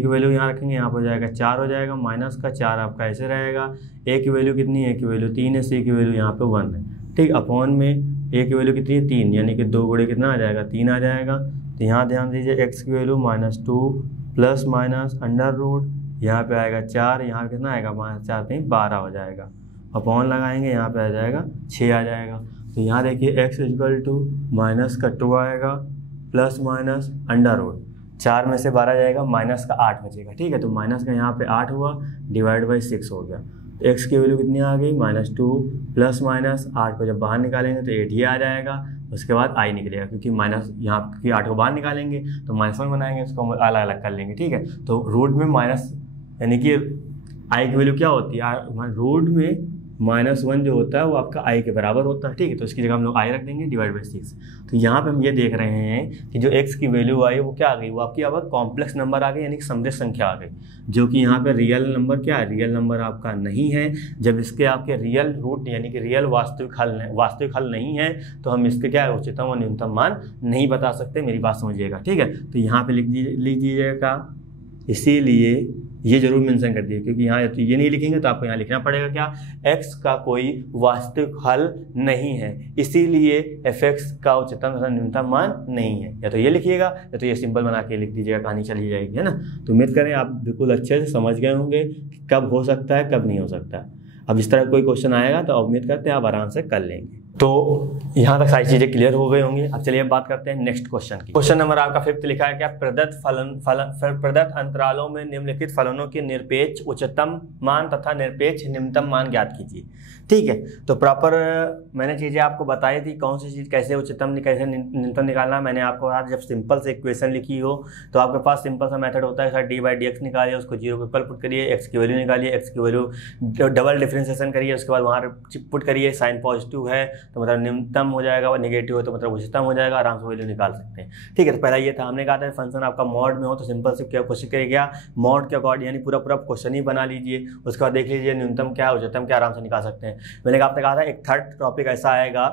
की वैल्यू यहाँ रखेंगे, यहाँ पर हो जाएगा 4 हो जाएगा, माइनस का 4 आपका ऐसे रहेगा। a की वैल्यू कितनी है, a की वैल्यू 3 है, c की वैल्यू यहाँ पे 1 है, ठीक। अपॉन में a की वैल्यू कितनी है 3 यानी कि 2 गुणे कितना आ जाएगा 3 आ जाएगा। तो यहाँ ध्यान दीजिए x की वैल्यू -2 प्लस माइनस √ यहाँ पे आएगा 4, यहाँ कितना आएगा -4 3 12 हो जाएगा। अपॉन लगाएंगे यहाँ पे आ जाएगा 6 आ जाएगा। तो यहाँ देखिए x इक्वल टू माइनस का 2 आएगा प्लस माइनस √ 4 में से 12 जाएगा, माइनस का 8 बचेगा, ठीक है। तो माइनस का यहाँ पे 8 हुआ डिवाइड बाई 6 हो गया। तो x की वैल्यू कितनी आ गई, -2 प्लस माइनस 8 को जब बाहर निकालेंगे तो 8 ही आ जाएगा। उसके बाद i निकलेगा, क्योंकि माइनस यहाँ क्योंकि 8 को बाहर निकालेंगे तो -1 बनाएंगे, उसको अलग अलग कर लेंगे, ठीक है। तो रूट में माइनस यानी कि i की वैल्यू क्या होती है, रूट में -1 जो होता है वो आपका i के बराबर होता है, ठीक है। तो इसकी जगह हम लोग i रख देंगे डिवाइड बाई 6। तो यहाँ पे हम ये देख रहे हैं कि जो x की वैल्यू आई वो क्या आ गई, वो आपकी अब कॉम्प्लेक्स नंबर आ गई यानी कि समृद्ध संख्या आ गई, जो कि यहाँ पे रियल नंबर क्या है, रियल नंबर आपका नहीं है। जब इसके आपके रियल रूट यानी कि रियल वास्तविक हल नहीं है तो हम इसके क्या है उच्चतम और न्यूनतम मान नहीं बता सकते, मेरी बात समझिएगा, ठीक है। तो यहाँ पे लिख दीजिएगा, इसीलिए ये जरूर मेंशन कर दिए, क्योंकि यहाँ तो ये नहीं लिखेंगे तो आपको यहाँ लिखना पड़ेगा क्या, x का कोई वास्तविक हल नहीं है, इसीलिए fx का उच्चतम तथा न्यूनतम मान नहीं है। या तो ये लिखिएगा या तो ये सिंपल बना के लिख दीजिएगा, कहानी चली जाएगी, है ना। तो उम्मीद करें आप बिल्कुल अच्छे से समझ गए होंगे कि कब हो सकता है कब नहीं हो सकता। अब इस तरह कोई क्वेश्चन आएगा तो उम्मीद करते हैं आप आराम से कर लेंगे। तो यहाँ तक सारी चीजें क्लियर हो गई होंगी। अब चलिए अब बात करते हैं नेक्स्ट क्वेश्चन की। क्वेश्चन नंबर आपका 5th लिखा है क्या, प्रदत्त अंतरालों में निम्नलिखित फलनों के निरपेक्ष उच्चतम मान तथा निरपेक्ष निम्नतम मान ज्ञात कीजिए। ठीक है। तो प्रॉपर मैंने चीज़ें आपको बताई थी, कौन सी चीज़ कैसे उच्चतम कैसे न्यूनतम निकालना। मैंने आपको कहा जब सिंपल से इक्वेशन लिखी हो तो आपके पास सिंपल सा मेथड होता है सर, dy/dx निकालिए, उसको 0 के इक्वल पुट करिए, x की वैल्यू निकालिए, x की वैल्यू डबल डिफ्रेंसिएशन करिए, उसके बाद वहाँ पुट करिए, साइन पॉजिटिव है तो मतलब न्यूनतम हो जाएगा, और नेगेटिव है तो मतलब उच्चतम हो जाएगा, आराम से वैल्यू निकाल सकते हैं। ठीक है, तो पहला ये था। हमने कहा था फंक्शन आपका मॉड में हो तो सिंपल से क्या कोशिश करिएगा मॉड के अकॉर्डिंग, यानी पूरा क्वेश्चन ही बना लीजिए, उसके बाद देख लीजिए न्यूनतम क्या है उच्चतम क्या, आराम से निकाल सकते हैं। मैंने आपने कहा था एक थर्ड टॉपिक ऐसा आएगा,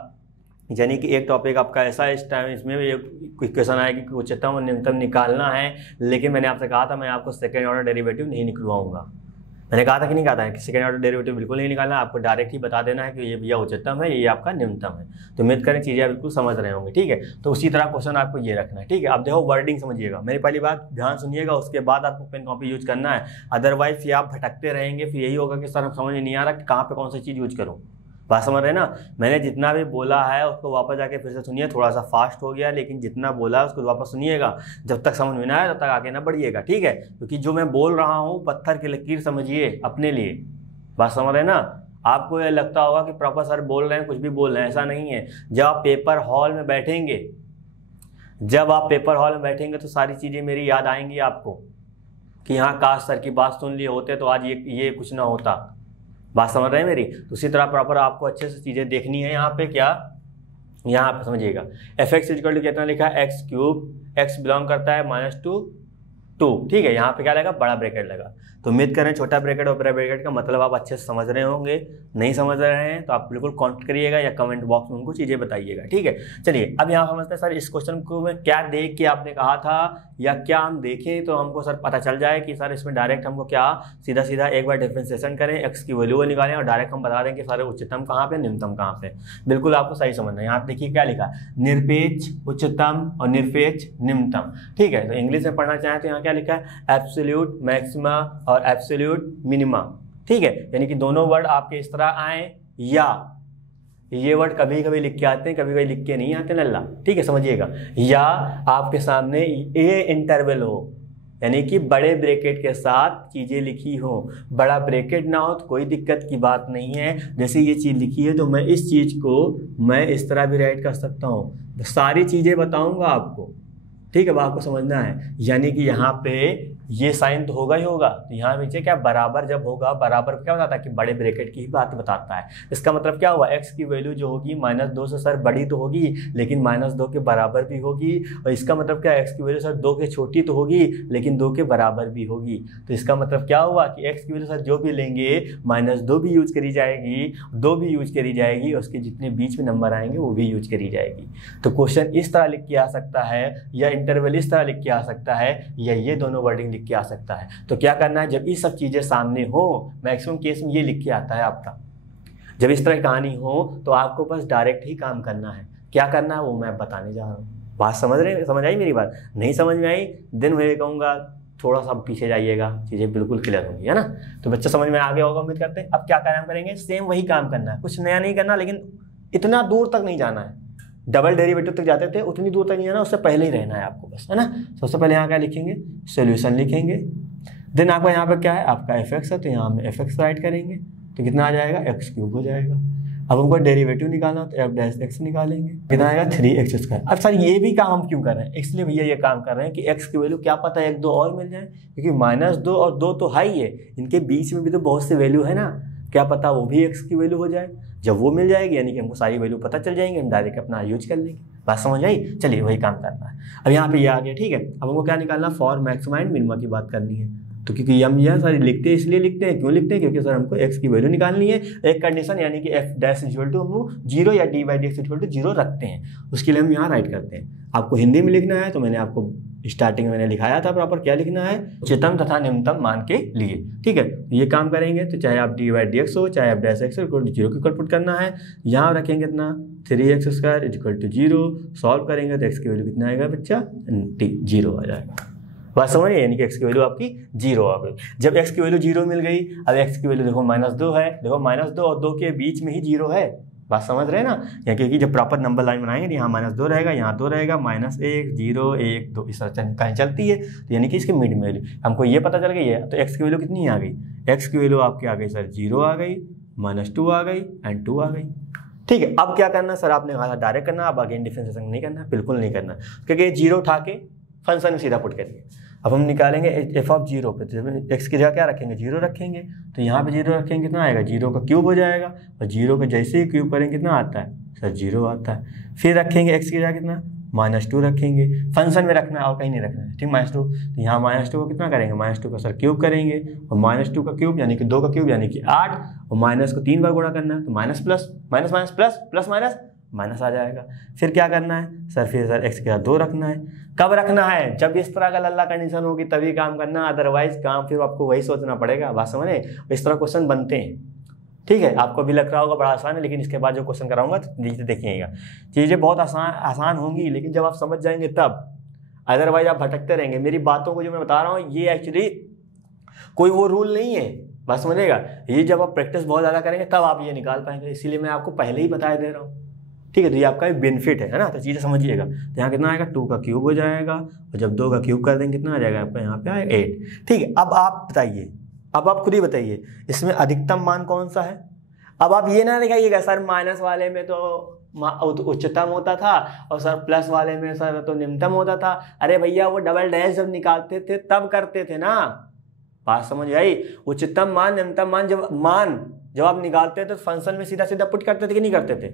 यानी कि एक टॉपिक आपका ऐसा इस टाइम इसमें भी क्वेश्चन आएगी कि उच्चतम और न्यूनतम निकालना है, लेकिन मैंने आपसे कहा था मैं आपको सेकंड ऑर्डर डेरिवेटिव नहीं निकलवाऊंगा। मैंने कहा था कि नहीं कहा था कि सेकंड ऑर्डर डेरिवेटिव बिल्कुल नहीं निकालना, आपको डायरेक्ट ही बता देना है कि ये भैया उच्चतम है, ये आपका न्यूनतम है। तो उम्मीद करें चीज़ें बिल्कुल समझ रहे होंगे। ठीक है, तो उसी तरह क्वेश्चन आपको ये रखना है। ठीक है, अब देखो वर्डिंग समझिएगा, मेरी पहली बात ध्यान सुनिएगा, उसके बाद आपको पेन कॉपी यूज करना है, अदरवाइज फिर आप भटकते रहेंगे, फिर यही होगा कि सर हम समझ नहीं आ रहा कि कहाँ पर कौन सी चीज़ यूज करूँ। बात समझ रहे हैं ना। मैंने जितना भी बोला है उसको वापस जाके फिर से सुनिए, थोड़ा सा फास्ट हो गया लेकिन जितना बोला है उसको वापस सुनिएगा, जब तक समझ में ना आए तब तक आगे ना बढ़िएगा। ठीक है, क्योंकि जो मैं बोल रहा हूँ पत्थर की लकीर समझिए अपने लिए। बात समझ रहे हैं ना। आपको ये लगता होगा कि प्रॉपर सर बोल रहे हैं कुछ भी बोल रहे हैं, ऐसा नहीं है। जब आप पेपर हॉल में बैठेंगे तो सारी चीज़ें मेरी याद आएंगी आपको कि हाँ काश सर की बात सुन लिए होते तो आज ये कुछ ना होता। बात समझ रहे हैं मेरी। तो उसी तरह प्रॉपर आपको अच्छे से चीज़ें देखनी है। यहाँ पे क्या, यहाँ पे समझिएगा fx इक्वल टू कितना लिखा है x³, x बिलोंग करता है -2। ठीक है, यहाँ पे क्या लगा, बड़ा ब्रैकेट लगा। तो उम्मीद करें छोटा ब्रैकेट और बड़ा ब्रैकेट का मतलब आप अच्छे से समझ रहे होंगे। नहीं समझ रहे हैं तो आप बिल्कुल कमेंट करिएगा या कमेंट बॉक्स में उनको चीज़ें बताइएगा। ठीक है, चलिए अब यहाँ समझते हैं सर इस क्वेश्चन को मैं क्या देख के आपने कहा था या क्या हम देखें तो हमको सर पता चल जाए कि सर इसमें डायरेक्ट हमको क्या सीधा सीधा एक बार डिफरेंशिएशन करें, एक्स की वैल्यू निकालें और डायरेक्ट हम बता दें कि सारे उच्चतम कहाँ पे न्यूनतम कहाँ पे। बिल्कुल आपको सही समझना है। यहाँ देखिए क्या लिखा है, निरपेक्ष उच्चतम और निरपेक्ष निम्नतम। ठीक है, तो इंग्लिश में पढ़ना चाहें तो यहाँ क्या लिखा है, एब्सोल्यूट मैक्सिमा और एब्सोल्यूट मिनिमा। ठीक है, यानी कि दोनों वर्ड आपके इस तरह आए, या ये वर्ड कभी कभी लिख के आते हैं कभी कभी लिख के नहीं आते लल्ला। ठीक है, समझिएगा, या आपके सामने ये इंटरवल हो, यानी कि बड़े ब्रैकेट के साथ चीज़ें लिखी हो। बड़ा ब्रैकेट ना हो तो कोई दिक्कत की बात नहीं है। जैसे ये चीज़ लिखी है तो मैं इस चीज़ को मैं इस तरह भी राइट कर सकता हूँ। तो सारी चीज़ें बताऊँगा आपको। ठीक है, वो आपको समझना है। यानी कि यहाँ पे ये साइन तो होगा ही होगा, तो यहाँ नीचे क्या बराबर जब होगा, बराबर क्या बताता है कि बड़े ब्रैकेट की ही बात बताता है। इसका मतलब क्या हुआ, x की वैल्यू जो होगी -2 से सर बड़ी तो होगी लेकिन -2 के बराबर भी होगी। और इसका मतलब क्या, x की वैल्यू सर 2 के छोटी तो होगी लेकिन 2 के बराबर भी होगी। तो इसका मतलब क्या हुआ कि x की वैल्यू सर जो भी लेंगे -2 भी यूज करी जाएगी, 2 भी यूज करी जाएगी, उसके जितने बीच में नंबर आएंगे वो भी यूज करी जाएगी। तो क्वेश्चन इस तरह लिख के आ सकता है, या इंटरवल इस तरह लिख के आ सकता है, या ये दोनों वर्डिंग लिख के आ सकता है। तो क्या करना है, जब ये सब चीजें सामने हो, मैक्सिमम केस में ये लिख के आता है आपका, जब इस तरह की कहानी हो तो आपको बस डायरेक्ट ही काम करना है। क्या करना है वो मैं बताने जा रहा हूँ। बात समझ रहे, समझ आई मेरी बात? नहीं समझ में आई दिन में कहूँगा थोड़ा सा पीछे जाइएगा, चीज़ें बिल्कुल क्लियर होंगी, है ना। तो बच्चा समझ में आ गया होगा उम्मीद करते हैं। अब क्या काम करेंगे, सेम वही काम करना है, कुछ नया नहीं करना, लेकिन इतना दूर तक नहीं जाना है। डबल डेरिवेटिव तक जाते थे उतनी दूर तक नहीं जाना, उससे पहले ही रहना है आपको बस, है ना। सबसे पहले यहाँ क्या लिखेंगे, सोल्यूशन लिखेंगे। देन आपका यहाँ पर क्या है, आपका fx है तो यहाँ हम fx राइट करेंगे तो कितना आ जाएगा, x³ हो जाएगा। अब हमको डेरिवेटिव निकालना हो तो f' निकालेंगे, कितना आएगा 3x²। अब सर ये भी काम हम क्यों कर रहे हैं, इसलिए भैया ये काम कर रहे हैं कि x की वैल्यू क्या पता 1 2 और मिल जाए, क्योंकि -2 और 2 तो हाई है, इनके बीच में भी तो बहुत सी वैल्यू है ना, क्या पता वो भी x की वैल्यू हो जाए। जब वो मिल जाएगी यानी कि हमको सारी वैल्यू पता चल जाएंगे, हम डायरेक्ट अपना यूज कर लेंगे। बात समझ आई? चलिए वही काम करना है। अब यहाँ पे ये आ गया, ठीक है। अब हमको क्या निकालना, फॉर मैक्सिमा एंड मिनिमा की बात करनी है। तो क्योंकि हम यह सारी लिखते हैं, इसलिए लिखते हैं, क्यों लिखते हैं, क्योंकि सर हमको x की वैल्यू निकालनी है। एक कंडीशन यानी कि f' हम 0 या d/dx 0 रखते हैं, उसके लिए हम यहाँ राइट करते हैं। आपको हिंदी में लिखना है तो मैंने आपको स्टार्टिंग में मैंने लिखाया था प्रॉपर, क्या लिखना है, उच्चतम तथा निम्नतम मान के लिए। ठीक है, ये काम करेंगे तो चाहे आप d/dx हो चाहे आप -x हो, 0 के इक्वल पुट करना है। यहाँ रखेंगे इतना 3x² 0, सॉल्व करेंगे तो x की वैल्यू कितना आएगा बच्चा, 0 आ जाएगा। बात समझिए, यानी कि x की वैल्यू आपकी 0 आ गई। जब x की वैल्यू 0 मिल गई, अब x की वैल्यू देखो -2 है, देखो -2 और 2 के बीच में ही 0 है। बात समझ रहे हैं ना, या क्योंकि जब प्रॉपर नंबर लाइन बनाएंगे तो यहाँ -2 रहेगा, यहाँ 2 रहेगा, -1 0 1 2 इस तरह चलती है। तो यानी कि इसके मिड वैल्यू हमको ये पता चल गई है। तो x की वैल्यू कितनी आ गई, x की वैल्यू आपकी आ गई सर 0 आ गई, -2 आ गई एंड 2 आ गई। ठीक है, अब क्या करना सर, आपने कहा था डायरेक्ट करना, अब अगेन डिफरेंशिएशन नहीं करना, बिल्कुल नहीं करना, क्योंकि 0 उठा के फंक्शन में सीधा पुट करिए। अब हम निकालेंगे f(0) पे, तो x की जगह क्या रखेंगे, 0 रखेंगे, तो यहाँ पे 0 रखेंगे कितना आएगा, 0 का क्यूब हो जाएगा, और 0 को जैसे ही क्यूब करेंगे कितना आता है सर, 0 आता है। फिर रखेंगे x की जगह कितना, -2 रखेंगे, फंक्शन में रखना है और कहीं नहीं रखना है, ठीक, -2, तो यहाँ -2 को कितना करेंगे, -2 का सर क्यूब करेंगे, और -2 का क्यूब यानी कि 2 का क्यूब यानी कि 8, और माइनस को 3 बार गुणा करना है, तो minus plus minus minus plus plus minus minus आ जाएगा। फिर क्या करना है सर, फिर सर x के साथ 2 रखना है। कब रखना है, जब इस तरह का लल्ला कंडीशन होगी तभी काम करना, अदरवाइज काम फिर आपको वही सोचना पड़ेगा। बात समझे, इस तरह क्वेश्चन बनते हैं। ठीक है, आपको भी लग रहा होगा बड़ा आसान है, लेकिन इसके बाद जो क्वेश्चन कराऊंगा तो देखिएगा चीज़ें बहुत आसान होंगी, लेकिन जब आप समझ जाएंगे तब, अदरवाइज आप भटकते रहेंगे। मेरी बातों को जो मैं बता रहा हूँ ये एक्चुअली कोई वो रूल नहीं है, बात समझेगा, ये जब आप प्रैक्टिस बहुत ज़्यादा करेंगे तब आप ये निकाल पाएंगे, इसीलिए मैं आपको पहले ही बता दे रहा हूँ। ठीक है, तो ये आपका एक बेनिफिट है ना, तो चीज़ें समझिएगा। तो यहाँ कितना आएगा, 2 का क्यूब हो जाएगा, और जब 2 का क्यूब कर देंगे कितना आ जाएगा आपका, यहाँ पे आएगा 8। ठीक है, अब आप बताइए, अब आप खुद ही बताइए इसमें अधिकतम मान कौन सा है। अब आप ये ना दिखाइएगा सर माइनस वाले में तो उच्चतम होता था और सर प्लस वाले में सर तो निम्नतम होता था। अरे भैया वो डबल डैश जब निकालते थे तब करते थे ना, बात समझ आई। उच्चतम मान निम्नतम मान जब आप निकालते थे तो फंक्शन में सीधा सीधा पुट करते थे कि नहीं करते थे,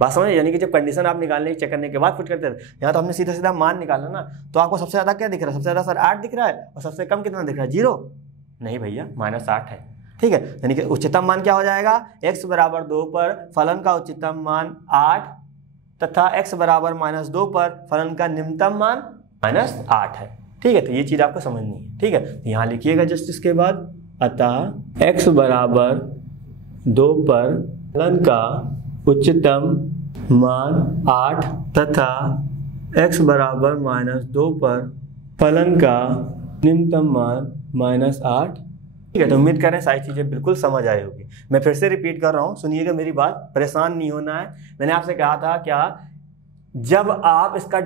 बात समझे, यानी कि जब कंडीशन आप निकालने चेक करने के बाद पुट करते थे। यहाँ तो हमने सीधा सीधा मान निकाला ना, तो आपको सबसे ज़्यादा क्या दिख रहा है, सबसे ज़्यादा सर 8 दिख रहा है, और सबसे कम कितना दिख रहा है, 0। नहीं भैया, -8 है। ठीक है, यानी कि उच्चतम मान क्या हो जाएगा, x बराबर 2 पर फलन का उच्चतम मान 8 तथा x बराबर -2 पर फलन का निम्नतम मान -8 है। ठीक है, तो ये चीज़ आपको समझनी है। ठीक है, तो यहाँ लिखिएगा जस्ट इसके बाद, अतः x बराबर 2 पर फलन का उच्चतम मान 8 तथा x बराबर -2 पर फलन का निम्नतम मान -8। ठीक है, तो उम्मीद करें सारी चीज़ें बिल्कुल समझ आई होगी। मैं फिर से रिपीट कर रहा हूँ, सुनिएगा मेरी बात, परेशान नहीं होना है। मैंने आपसे कहा था क्या, जब आप इसका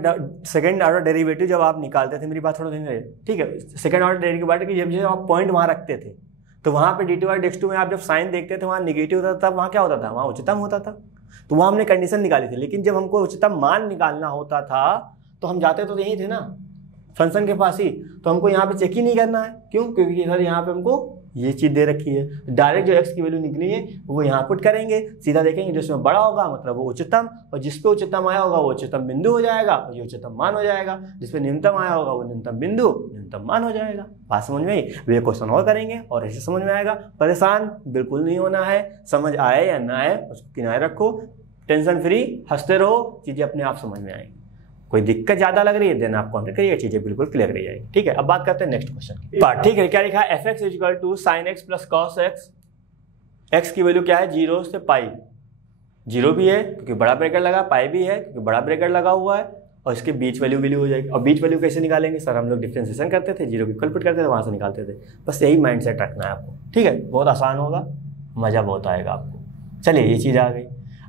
सेकंड ऑर्डर डेरिवेटिव जब आप निकालते थे, मेरी बात थोड़ा ध्यान रहे, ठीक है, सेकंड ऑर्डर डेरिवेटिव जब आप पॉइंट वहाँ रखते थे तो वहाँ पे dt और dx2 में आप जब साइन देखते थे वहाँ निगेटिव होता था, तब वहाँ क्या होता था, वहाँ उच्चतम होता था। तो वहाँ हमने कंडीशन निकाली थी, लेकिन जब हमको उच्चतम मान निकालना होता था तो हम जाते तो यही थे ना, फंक्शन के पास ही। तो हमको यहाँ पे चेक ही नहीं करना है, क्यों, क्योंकि सर यहाँ पे हमको ये चीज़ दे रखी है। डायरेक्ट जो x की वैल्यू निकली है वो यहाँ पुट करेंगे, सीधा देखेंगे जिसमें बड़ा होगा मतलब वो उच्चतम, और जिस पे उच्चतम आया होगा वो उच्चतम बिंदु हो जाएगा, और ये उच्चतम मान हो जाएगा। जिस पे निम्नतम आया होगा वो निम्नतम बिंदु निम्नतम मान हो जाएगा। बात समझ में आई। वे क्वेश्चन और करेंगे और ऐसे समझ में आएगा। परेशान बिल्कुल नहीं होना है, समझ आए या ना आए उसको किनारे रखो, टेंशन फ्री हंसते रहो, चीज़ें अपने आप समझ में आएंगी। कोई दिक्कत ज्यादा लग रही है देन आप कॉन्टेक्ट करिएगा, चीजें बिल्कुल क्लियर रह जाएगी। ठीक है, अब बात करते हैं नेक्स्ट क्वेश्चन पार्ट। ठीक है, क्या लिखा है, fx equal to sine X plus cos X. X की वैल्यू क्या है, 0 से पाई। 0 भी है क्योंकि बड़ा ब्रैकेट लगा, पाई भी है क्योंकि बड़ा ब्रैकेट लगा हुआ है, और इसके बीच वैल्यू हो जाएगी। और बीच वैल्यू कैसे निकालेंगे सर, हम लोग डिफरेंशिएशन करते थे, 0 को इक्वल पुट करते थे, वहां से निकालते थे। बस यही माइंड सेट रखना है आपको। ठीक है, बहुत आसान होगा, मजा बहुत आएगा आपको। चलिए ये चीज़ आ गई।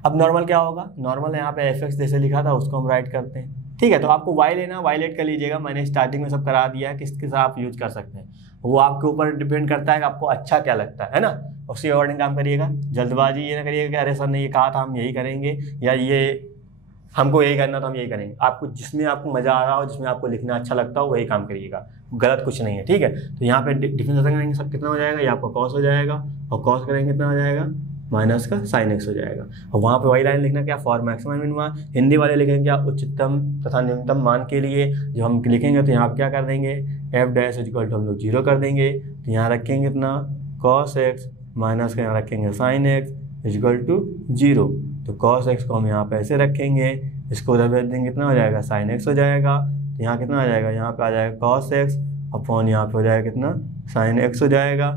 अब नॉर्मल क्या होगा, नॉर्मल यहाँ पे fx जैसे लिखा था उसको हम राइट करते हैं। ठीक है, तो आपको y लेना, y लेट कर लीजिएगा, मैंने स्टार्टिंग में सब करा दिया है, किस किस आप यूज कर सकते हैं वो आपके ऊपर डिपेंड करता है कि आपको अच्छा क्या लगता है ना, उसी अकॉर्डिंग काम करिएगा। जल्दबाजी ये ना करिएगा कि अरे सर ने ये कहा था हम यही करेंगे, या ये हमको यही करना था हम यही करेंगे। आपको जिसमें आपको मजा आ रहा हो, जिसमें आपको लिखना अच्छा लगता हो वही काम करिएगा, गलत कुछ नहीं है। ठीक है, तो यहाँ पे डिफरेंशिएशन करेंगे सब कितना हो जाएगा, ये आपका कॉस हो जाएगा, और कॉस करेंगे कितना हो जाएगा, माइनस का साइन एक्स हो जाएगा। और वहाँ पे वही लाइन लिखना क्या, फॉर मैक्सिमम मिनिमा। हिंदी वाले लिखेंगे क्या, उच्चतम तथा न्यूनतम मान के लिए जो हम लिखेंगे, तो यहाँ पे क्या कर देंगे, एफ डैश इक्वल टू हम लोग 0 कर देंगे, तो यहाँ रखेंगे इतना कॉस एक्स, माइनस का यहाँ रखेंगे साइन एक्स इक्वल टू 0। तो कॉस एक्स को हम यहाँ पे ऐसे रखेंगे, इसको उधर भेज देंगे, कितना हो जाएगा, साइन एक्स हो जाएगा। तो यहाँ कितना आ जाएगा, यहाँ पे आ जाएगा कॉस एक्स अपॉन यहाँ पे हो जाएगा कितना, साइन एक्स हो जाएगा।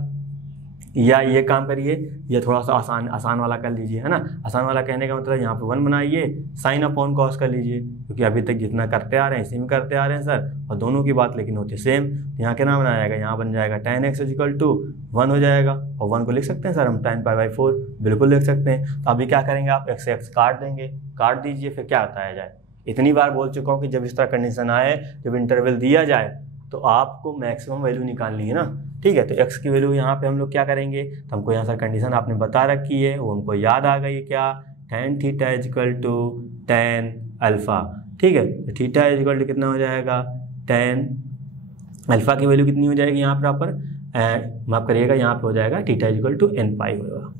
या ये काम करिए, ये थोड़ा सा आसान वाला कर लीजिए, है ना। आसान वाला कहने का मतलब यहाँ पे 1 बनाइए, साइन अपॉन कॉस कर लीजिए, क्योंकि अभी तक जितना करते आ रहे हैं इसी में करते आ रहे हैं सर, और दोनों की बात लेकिन होती है सेम। तो यहाँ क्या नाम बनाया जाएगा, यहाँ बन जाएगा tan x इक्वल टू 1 हो जाएगा, और 1 को लिख सकते हैं सर हम tan π/4, बिल्कुल लिख सकते हैं। तो अभी क्या करेंगे, आप x से x काट देंगे, काट दीजिए, फिर क्या बताया जाए। इतनी बार बोल चुका हूँ कि जब इस तरह कंडीशन आए, जब इंटरवल दिया जाए तो आपको मैक्सिमम वैल्यू निकालनी है ना, ठीक है। तो x की वैल्यू यहाँ पे हम लोग क्या करेंगे, तो हमको यहाँ सर कंडीशन आपने बता रखी है वो हमको याद आ गई, क्या tan theta is equal to tan alpha, ठीक है। तो थीटा इज इक्वल टू कितना हो जाएगा, tan अल्फा की वैल्यू कितनी हो जाएगी यहाँ पर माफ करिएगा, यहाँ पे हो जाएगा theta is equal to n pi होगा,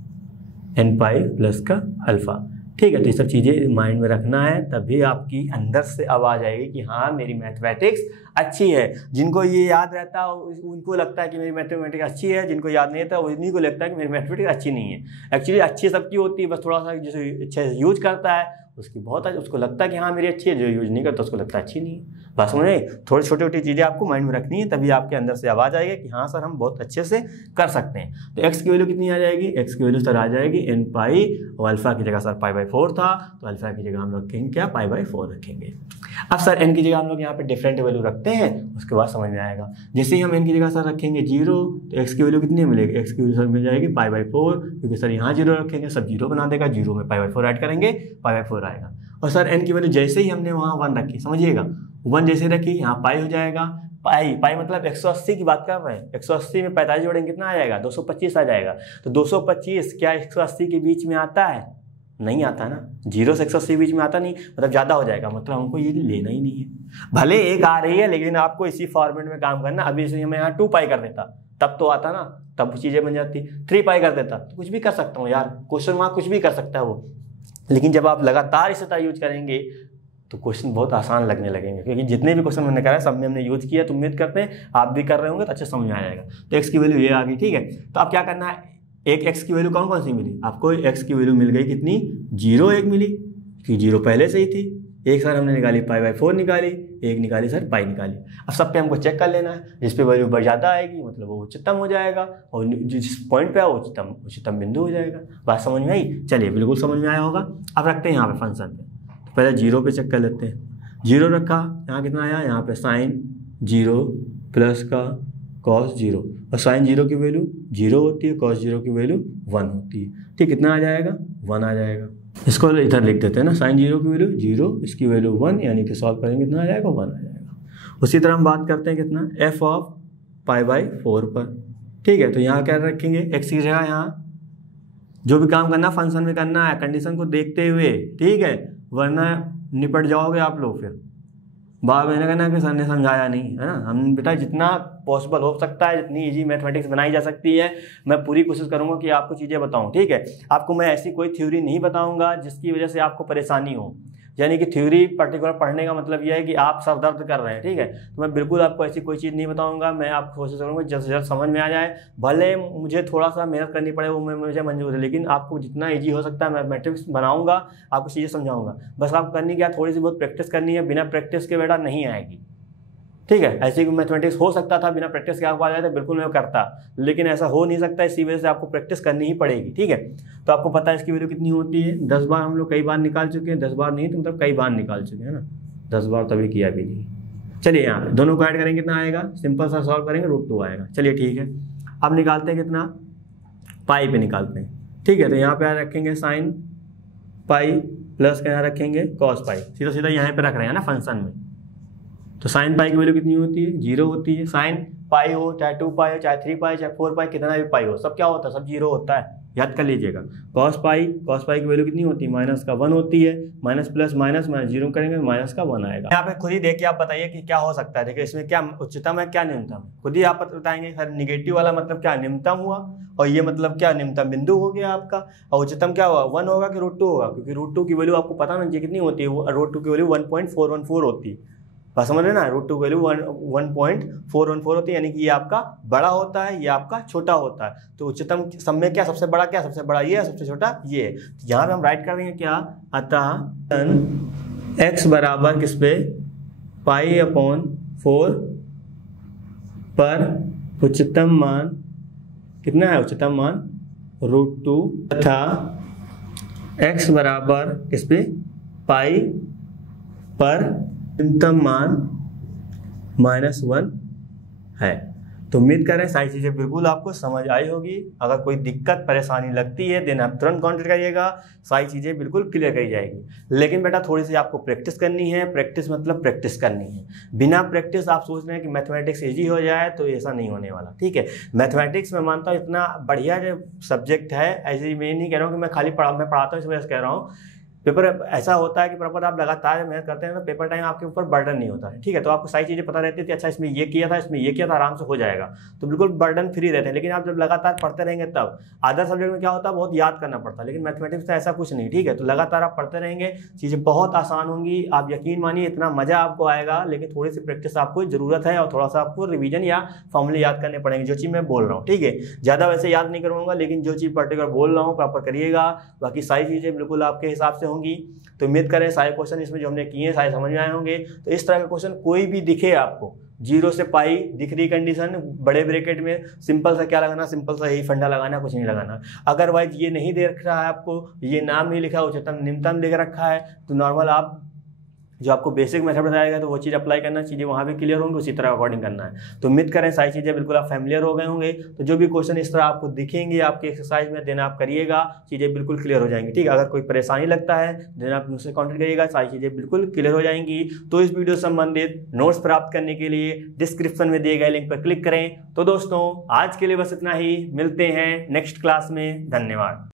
n पाई प्लस का अल्फा, ठीक है। तो ये सब चीज़ें माइंड में रखना है, तभी आपकी अंदर से आवाज़ आएगी कि हाँ मेरी मैथमेटिक्स अच्छी है। जिनको ये याद रहता है उनको लगता है कि मेरी मैथमेटिक्स अच्छी है, जिनको याद नहीं रहता उन्हीं को लगता है कि मेरी मैथमेटिक्स अच्छी नहीं है। एक्चुअली अच्छी सबकी होती है, बस थोड़ा सा जैसे अच्छे से यूज करता है उसकी बहुत उसको लगता है कि हाँ मेरी अच्छी है, जो यूज नहीं करता उसको लगता है अच्छी नहीं है। बस समझे, थोड़ी छोटी छोटी चीज़ें आपको माइंड में रखनी है, तभी आपके अंदर से आवाज़ आएगी कि हाँ सर हम बहुत अच्छे से कर सकते हैं। तो x की वैल्यू कितनी आ जाएगी, x की वैल्यू सर आ जाएगी n पाई, और अल्फा की जगह सर पाई/4 था, तो अल्फा की जगह हम लोग रखेंगे क्या, पाई/4 रखेंगे। अब सर n की जगह हम लोग यहाँ पे डिफरेंट वैल्यू रखते हैं, उसके बाद समझ में आएगा। जैसे ही हम n की जगह सर रखेंगे 0, तो x की वैल्यू कितनी मिलेगी, x की वैल्यू सर मिल जाएगी पाई/4, क्योंकि सर यहाँ 0 रखेंगे सब 0 बना देगा, 0 में पाई/4 ऐड करेंगे, पाई/4 आएगा। और सर n की वैल्यू जैसे ही हमने वहाँ 1 रखी, समझिएगा 1 जैसे रखी, यहाँ पाई हो जाएगा, पाई मतलब 180 की बात कर रहे हैं, 180 में 45 जोड़ेंगे कितना आ जाएगा, 225 आ जाएगा। तो 225 क्या 180 के बीच में आता है, नहीं आता ना, 0 से 180 बीच में आता नहीं, मतलब ज़्यादा हो जाएगा, मतलब हमको ये लेना ही नहीं है। भले एक आ रही है लेकिन आपको इसी फॉर्मेट में काम करना। अभी से मैं यहाँ 2 पाई कर देता तब तो आता ना, तब चीज़ें बन जाती, 3 पाई कर देता तो कुछ भी कर सकता हूँ यार, क्वेश्चन मार्क कुछ भी कर सकता है वो। लेकिन जब आप लगातार इसी तरह यूज करेंगे तो क्वेश्चन बहुत आसान लगने लगेंगे, क्योंकि जितने भी क्वेश्चन मैंने करा है सब में हमने यूज किया, तो उम्मीद करते हैं आप भी कर रहे होंगे तो अच्छे समझ में आ जाएगा। तो x की वैल्यू ये आ गई, ठीक है। तो अब क्या करना है, एक x की वैल्यू कौन कौन सी मिली आपको, x की वैल्यू मिल गई कितनी, 0 एक मिली, कि 0 पहले से ही थी, एक सर हमने निकाली पाई/4 निकाली, एक निकाली सर पाई निकाली। अब सब पे हमको चेक कर लेना है, जिस पे वैल्यू बढ़ ज़्यादा आएगी मतलब वो उच्चतम हो जाएगा, और जिस पॉइंट पे आओ उच्चतम बिंदु हो जाएगा। बात समझ में आई, चलिए बिल्कुल समझ में आया होगा। अब रखते हैं यहाँ पे फंक्शन पे, तो पहले 0 पे चेक कर लेते हैं। 0 रखा, यहाँ कितना आया, यहाँ पे साइन 0 प्लस का कॉस 0, और साइन 0 की वैल्यू 0 होती है, कॉस 0 की वैल्यू 1 होती है, ठीक। कितना आ जाएगा, 1 आ जाएगा। इसको इधर लिख देते हैं ना, साइन 0 की वैल्यू 0, इसकी वैल्यू 1, यानी कि सॉल्व करेंगे कितना आ जाएगा, 1 आ जाएगा। उसी तरह हम बात करते हैं कितना, f ऑफ पाई/4 पर, ठीक है। तो यहाँ क्या रखेंगे, x की जगह यहाँ जो भी काम करना फंक्शन में करना है कंडीशन को देखते हुए, ठीक है, वरना निपट जाओगे आप लोग फिर। बार मैंने कहना कि सर ने समझाया नहीं, है ना। हम बेटा जितना पॉसिबल हो सकता है, जितनी इजी मैथमेटिक्स बनाई जा सकती है, मैं पूरी कोशिश करूंगा कि आपको चीज़ें बताऊं, ठीक है। आपको मैं ऐसी कोई थ्योरी नहीं बताऊंगा जिसकी वजह से आपको परेशानी हो, यानी कि थ्योरी पर्टिकुलर पढ़ने का मतलब यह है कि आप सर दर्द कर रहे हैं, ठीक है। तो मैं बिल्कुल आपको ऐसी कोई चीज़ नहीं बताऊंगा, मैं आपको कोशिश करूँगा जल्द से जल्द समझ में आ जाए, भले मुझे थोड़ा सा मेहनत करनी पड़े, वो मुझे मंजूर है, लेकिन आपको जितना ईजी हो सकता है मैथमेटिक्स बनाऊंगा, आपको चीज़ें समझाऊंगा। बस आपको करनी क्या, थोड़ी सी बहुत प्रैक्टिस करनी है, बिना प्रैक्टिस के बेटा नहीं आएगी, ठीक है। ऐसे मैथमेटिक्स हो सकता था बिना प्रैक्टिस के आपको आ जाए तो बिल्कुल मैं करता, लेकिन ऐसा हो नहीं सकता, इसी वजह से आपको प्रैक्टिस करनी ही पड़ेगी, ठीक है। तो आपको पता है इसकी वैल्यू कितनी होती है, 10 बार हम लोग कई बार निकाल चुके हैं, 10 बार नहीं तो मतलब कई बार निकाल चुके हैं ना, 10 बार तभी किया भी नहीं। चलिए यहाँ दोनों को ऐड करेंगे कितना आएगा, सिंपल सा सॉल्व करेंगे √2 आएगा। चलिए ठीक है, अब निकालते हैं कितना, पाई पे निकालते हैं, ठीक है। तो यहाँ पे रखेंगे साइन पाई प्लस का यहाँ रखेंगे कॉस पाई, सीधा सीधा यहाँ पे रख रहे हैं ना फंक्शन में। तो साइन पाई की वैल्यू कितनी होती है, 0 होती है। साइन पाई हो चाहे 2 पाई हो चाहे 3 पाई चाहे 4 पाई, कितना भी पाई हो, सब क्या होता है, सब 0 होता है, याद कर लीजिएगा। कॉस पाई की वैल्यू कितनी होती है, -1 होती है, माइनस प्लस माइनस 0 करेंगे -1 आएगा। यहाँ पे खुद ही देखिए, आप बताइए कि क्या हो सकता है। देखिए इसमें क्या उच्चतम है क्या निम्नतम, खुद ही आप बताएंगे। सर निगेटिव वाला मतलब क्या, निम्नतम हुआ, और ये मतलब क्या, निम्नतम बिंदु हो गया आपका, और उच्चतम क्या हुआ, 1 होगा कि √2 होगा, क्योंकि √2 की वैल्यू आपको पता ना ये कितनी होती है, √2 की वैल्यू 1.414 होती है, बस समझ रहे ना। √2 की वैल्यू 1.414 होती है, यानी कि ये आपका बड़ा होता है, ये आपका छोटा होता है। तो उच्चतम सब में क्या, सबसे बड़ा क्या, सबसे बड़ा ये है, सबसे छोटा ये है। तो यहाँ पे हम राइट कर देंगे क्या, अतः x बराबर किस पे, पाई/4 पर उच्चतम मान कितना है, उच्चतम मान √2, तथा x बराबर किस पे, पाई पर न्यूनतम मान -1 है। तो उम्मीद करें सारी चीज़ें बिल्कुल आपको समझ आई होगी। अगर कोई दिक्कत परेशानी लगती है देन आप तुरंत कॉन्टेक्ट करिएगा, सारी चीज़ें बिल्कुल क्लियर करी जाएगी। लेकिन बेटा थोड़ी सी आपको प्रैक्टिस करनी है, प्रैक्टिस मतलब प्रैक्टिस करनी है। बिना प्रैक्टिस आप सोच रहे हैं कि मैथमेटिक्स ईजी हो जाए, तो ऐसा नहीं होने वाला, ठीक है। मैथमेटिक्स मैं मानता हूँ इतना बढ़िया जो सब्जेक्ट है, ऐसे मैं नहीं कह रहा हूँ कि मैं खाली मैं पढ़ाता हूँ इस वजह से कह रहा हूँ। पेपर ऐसा होता है कि प्रॉपर आप लगातार मेहनत करते हैं तो पेपर टाइम आपके ऊपर बर्डन नहीं होता है, ठीक है। तो आपको सारी चीज़ें पता रहती थी, अच्छा इसमें ये किया था, इसमें ये किया था, आराम से हो जाएगा, तो बिल्कुल बर्डन फ्री रहते हैं। लेकिन आप जब लगातार पढ़ते रहेंगे तब अदर सब्जेक्ट में क्या होता है, बहुत याद करना पड़ता है, लेकिन मैथमेटिक्स में ऐसा कुछ नहीं, ठीक है। तो लगातार आप पढ़ते रहेंगे, चीज़ें बहुत आसान होंगी, आप यकीन मानिए इतना मजा आपको आएगा। लेकिन थोड़ी सी प्रैक्टिस आपको जरूरत है और थोड़ा सा आपको रिवीजन या फॉर्मूले याद करने पड़ेंगे, जो चीज़ मैं बोल रहा हूँ, ठीक है। ज़्यादा वैसे याद नहीं करूँगा, लेकिन जो चीज़ पर्टिकुलर बोल रहा हूँ प्रॉपर करिएगा, बाकी सारी चीज़ें बिल्कुल आपके हिसाब से होंगी। तो उम्मीद करें सारे क्वेश्चन इसमें जो हमने किए हैं सारे समझ में आए होंगे। तो इस तरह का क्वेश्चन कोई भी दिखे आपको, 0 से पाई दिख रही कंडीशन, बड़े ब्रैकेट में सिंपल सा क्या लगाना, सिंपल सा यही फंडा लगाना, कुछ नहीं लगाना। अदरवाइज ये नहीं दे रखा है आपको, ये नाम नहीं लिखा, उच्चतम निम्नतम लिख रखा है, तो नॉर्मल आप जो आपको बेसिक मेथड बताएगा तो वो चीज़ अप्लाई करना, चीज़ें वहाँ भी क्लियर होंगी, उसी तरह अकॉर्डिंग करना है। तो उम्मीद करें सारी चीज़ें बिल्कुल आप फैमिलियर हो गए होंगे। तो जो भी क्वेश्चन इस तरह आपको दिखेंगे आपके एक्सरसाइज में देन आप करिएगा, चीज़ें बिल्कुल क्लियर हो जाएंगी, ठीक है। अगर कोई परेशानी लगता है देन आप मुझसे कॉन्टेक्ट करिएगा, सारी चीज़ें बिल्कुल क्लियर हो जाएंगी। तो इस वीडियो से संबंधित नोट्स प्राप्त करने के लिए डिस्क्रिप्शन में दिए गए लिंक पर क्लिक करें। तो दोस्तों आज के लिए बस इतना ही, मिलते हैं नेक्स्ट क्लास में, धन्यवाद।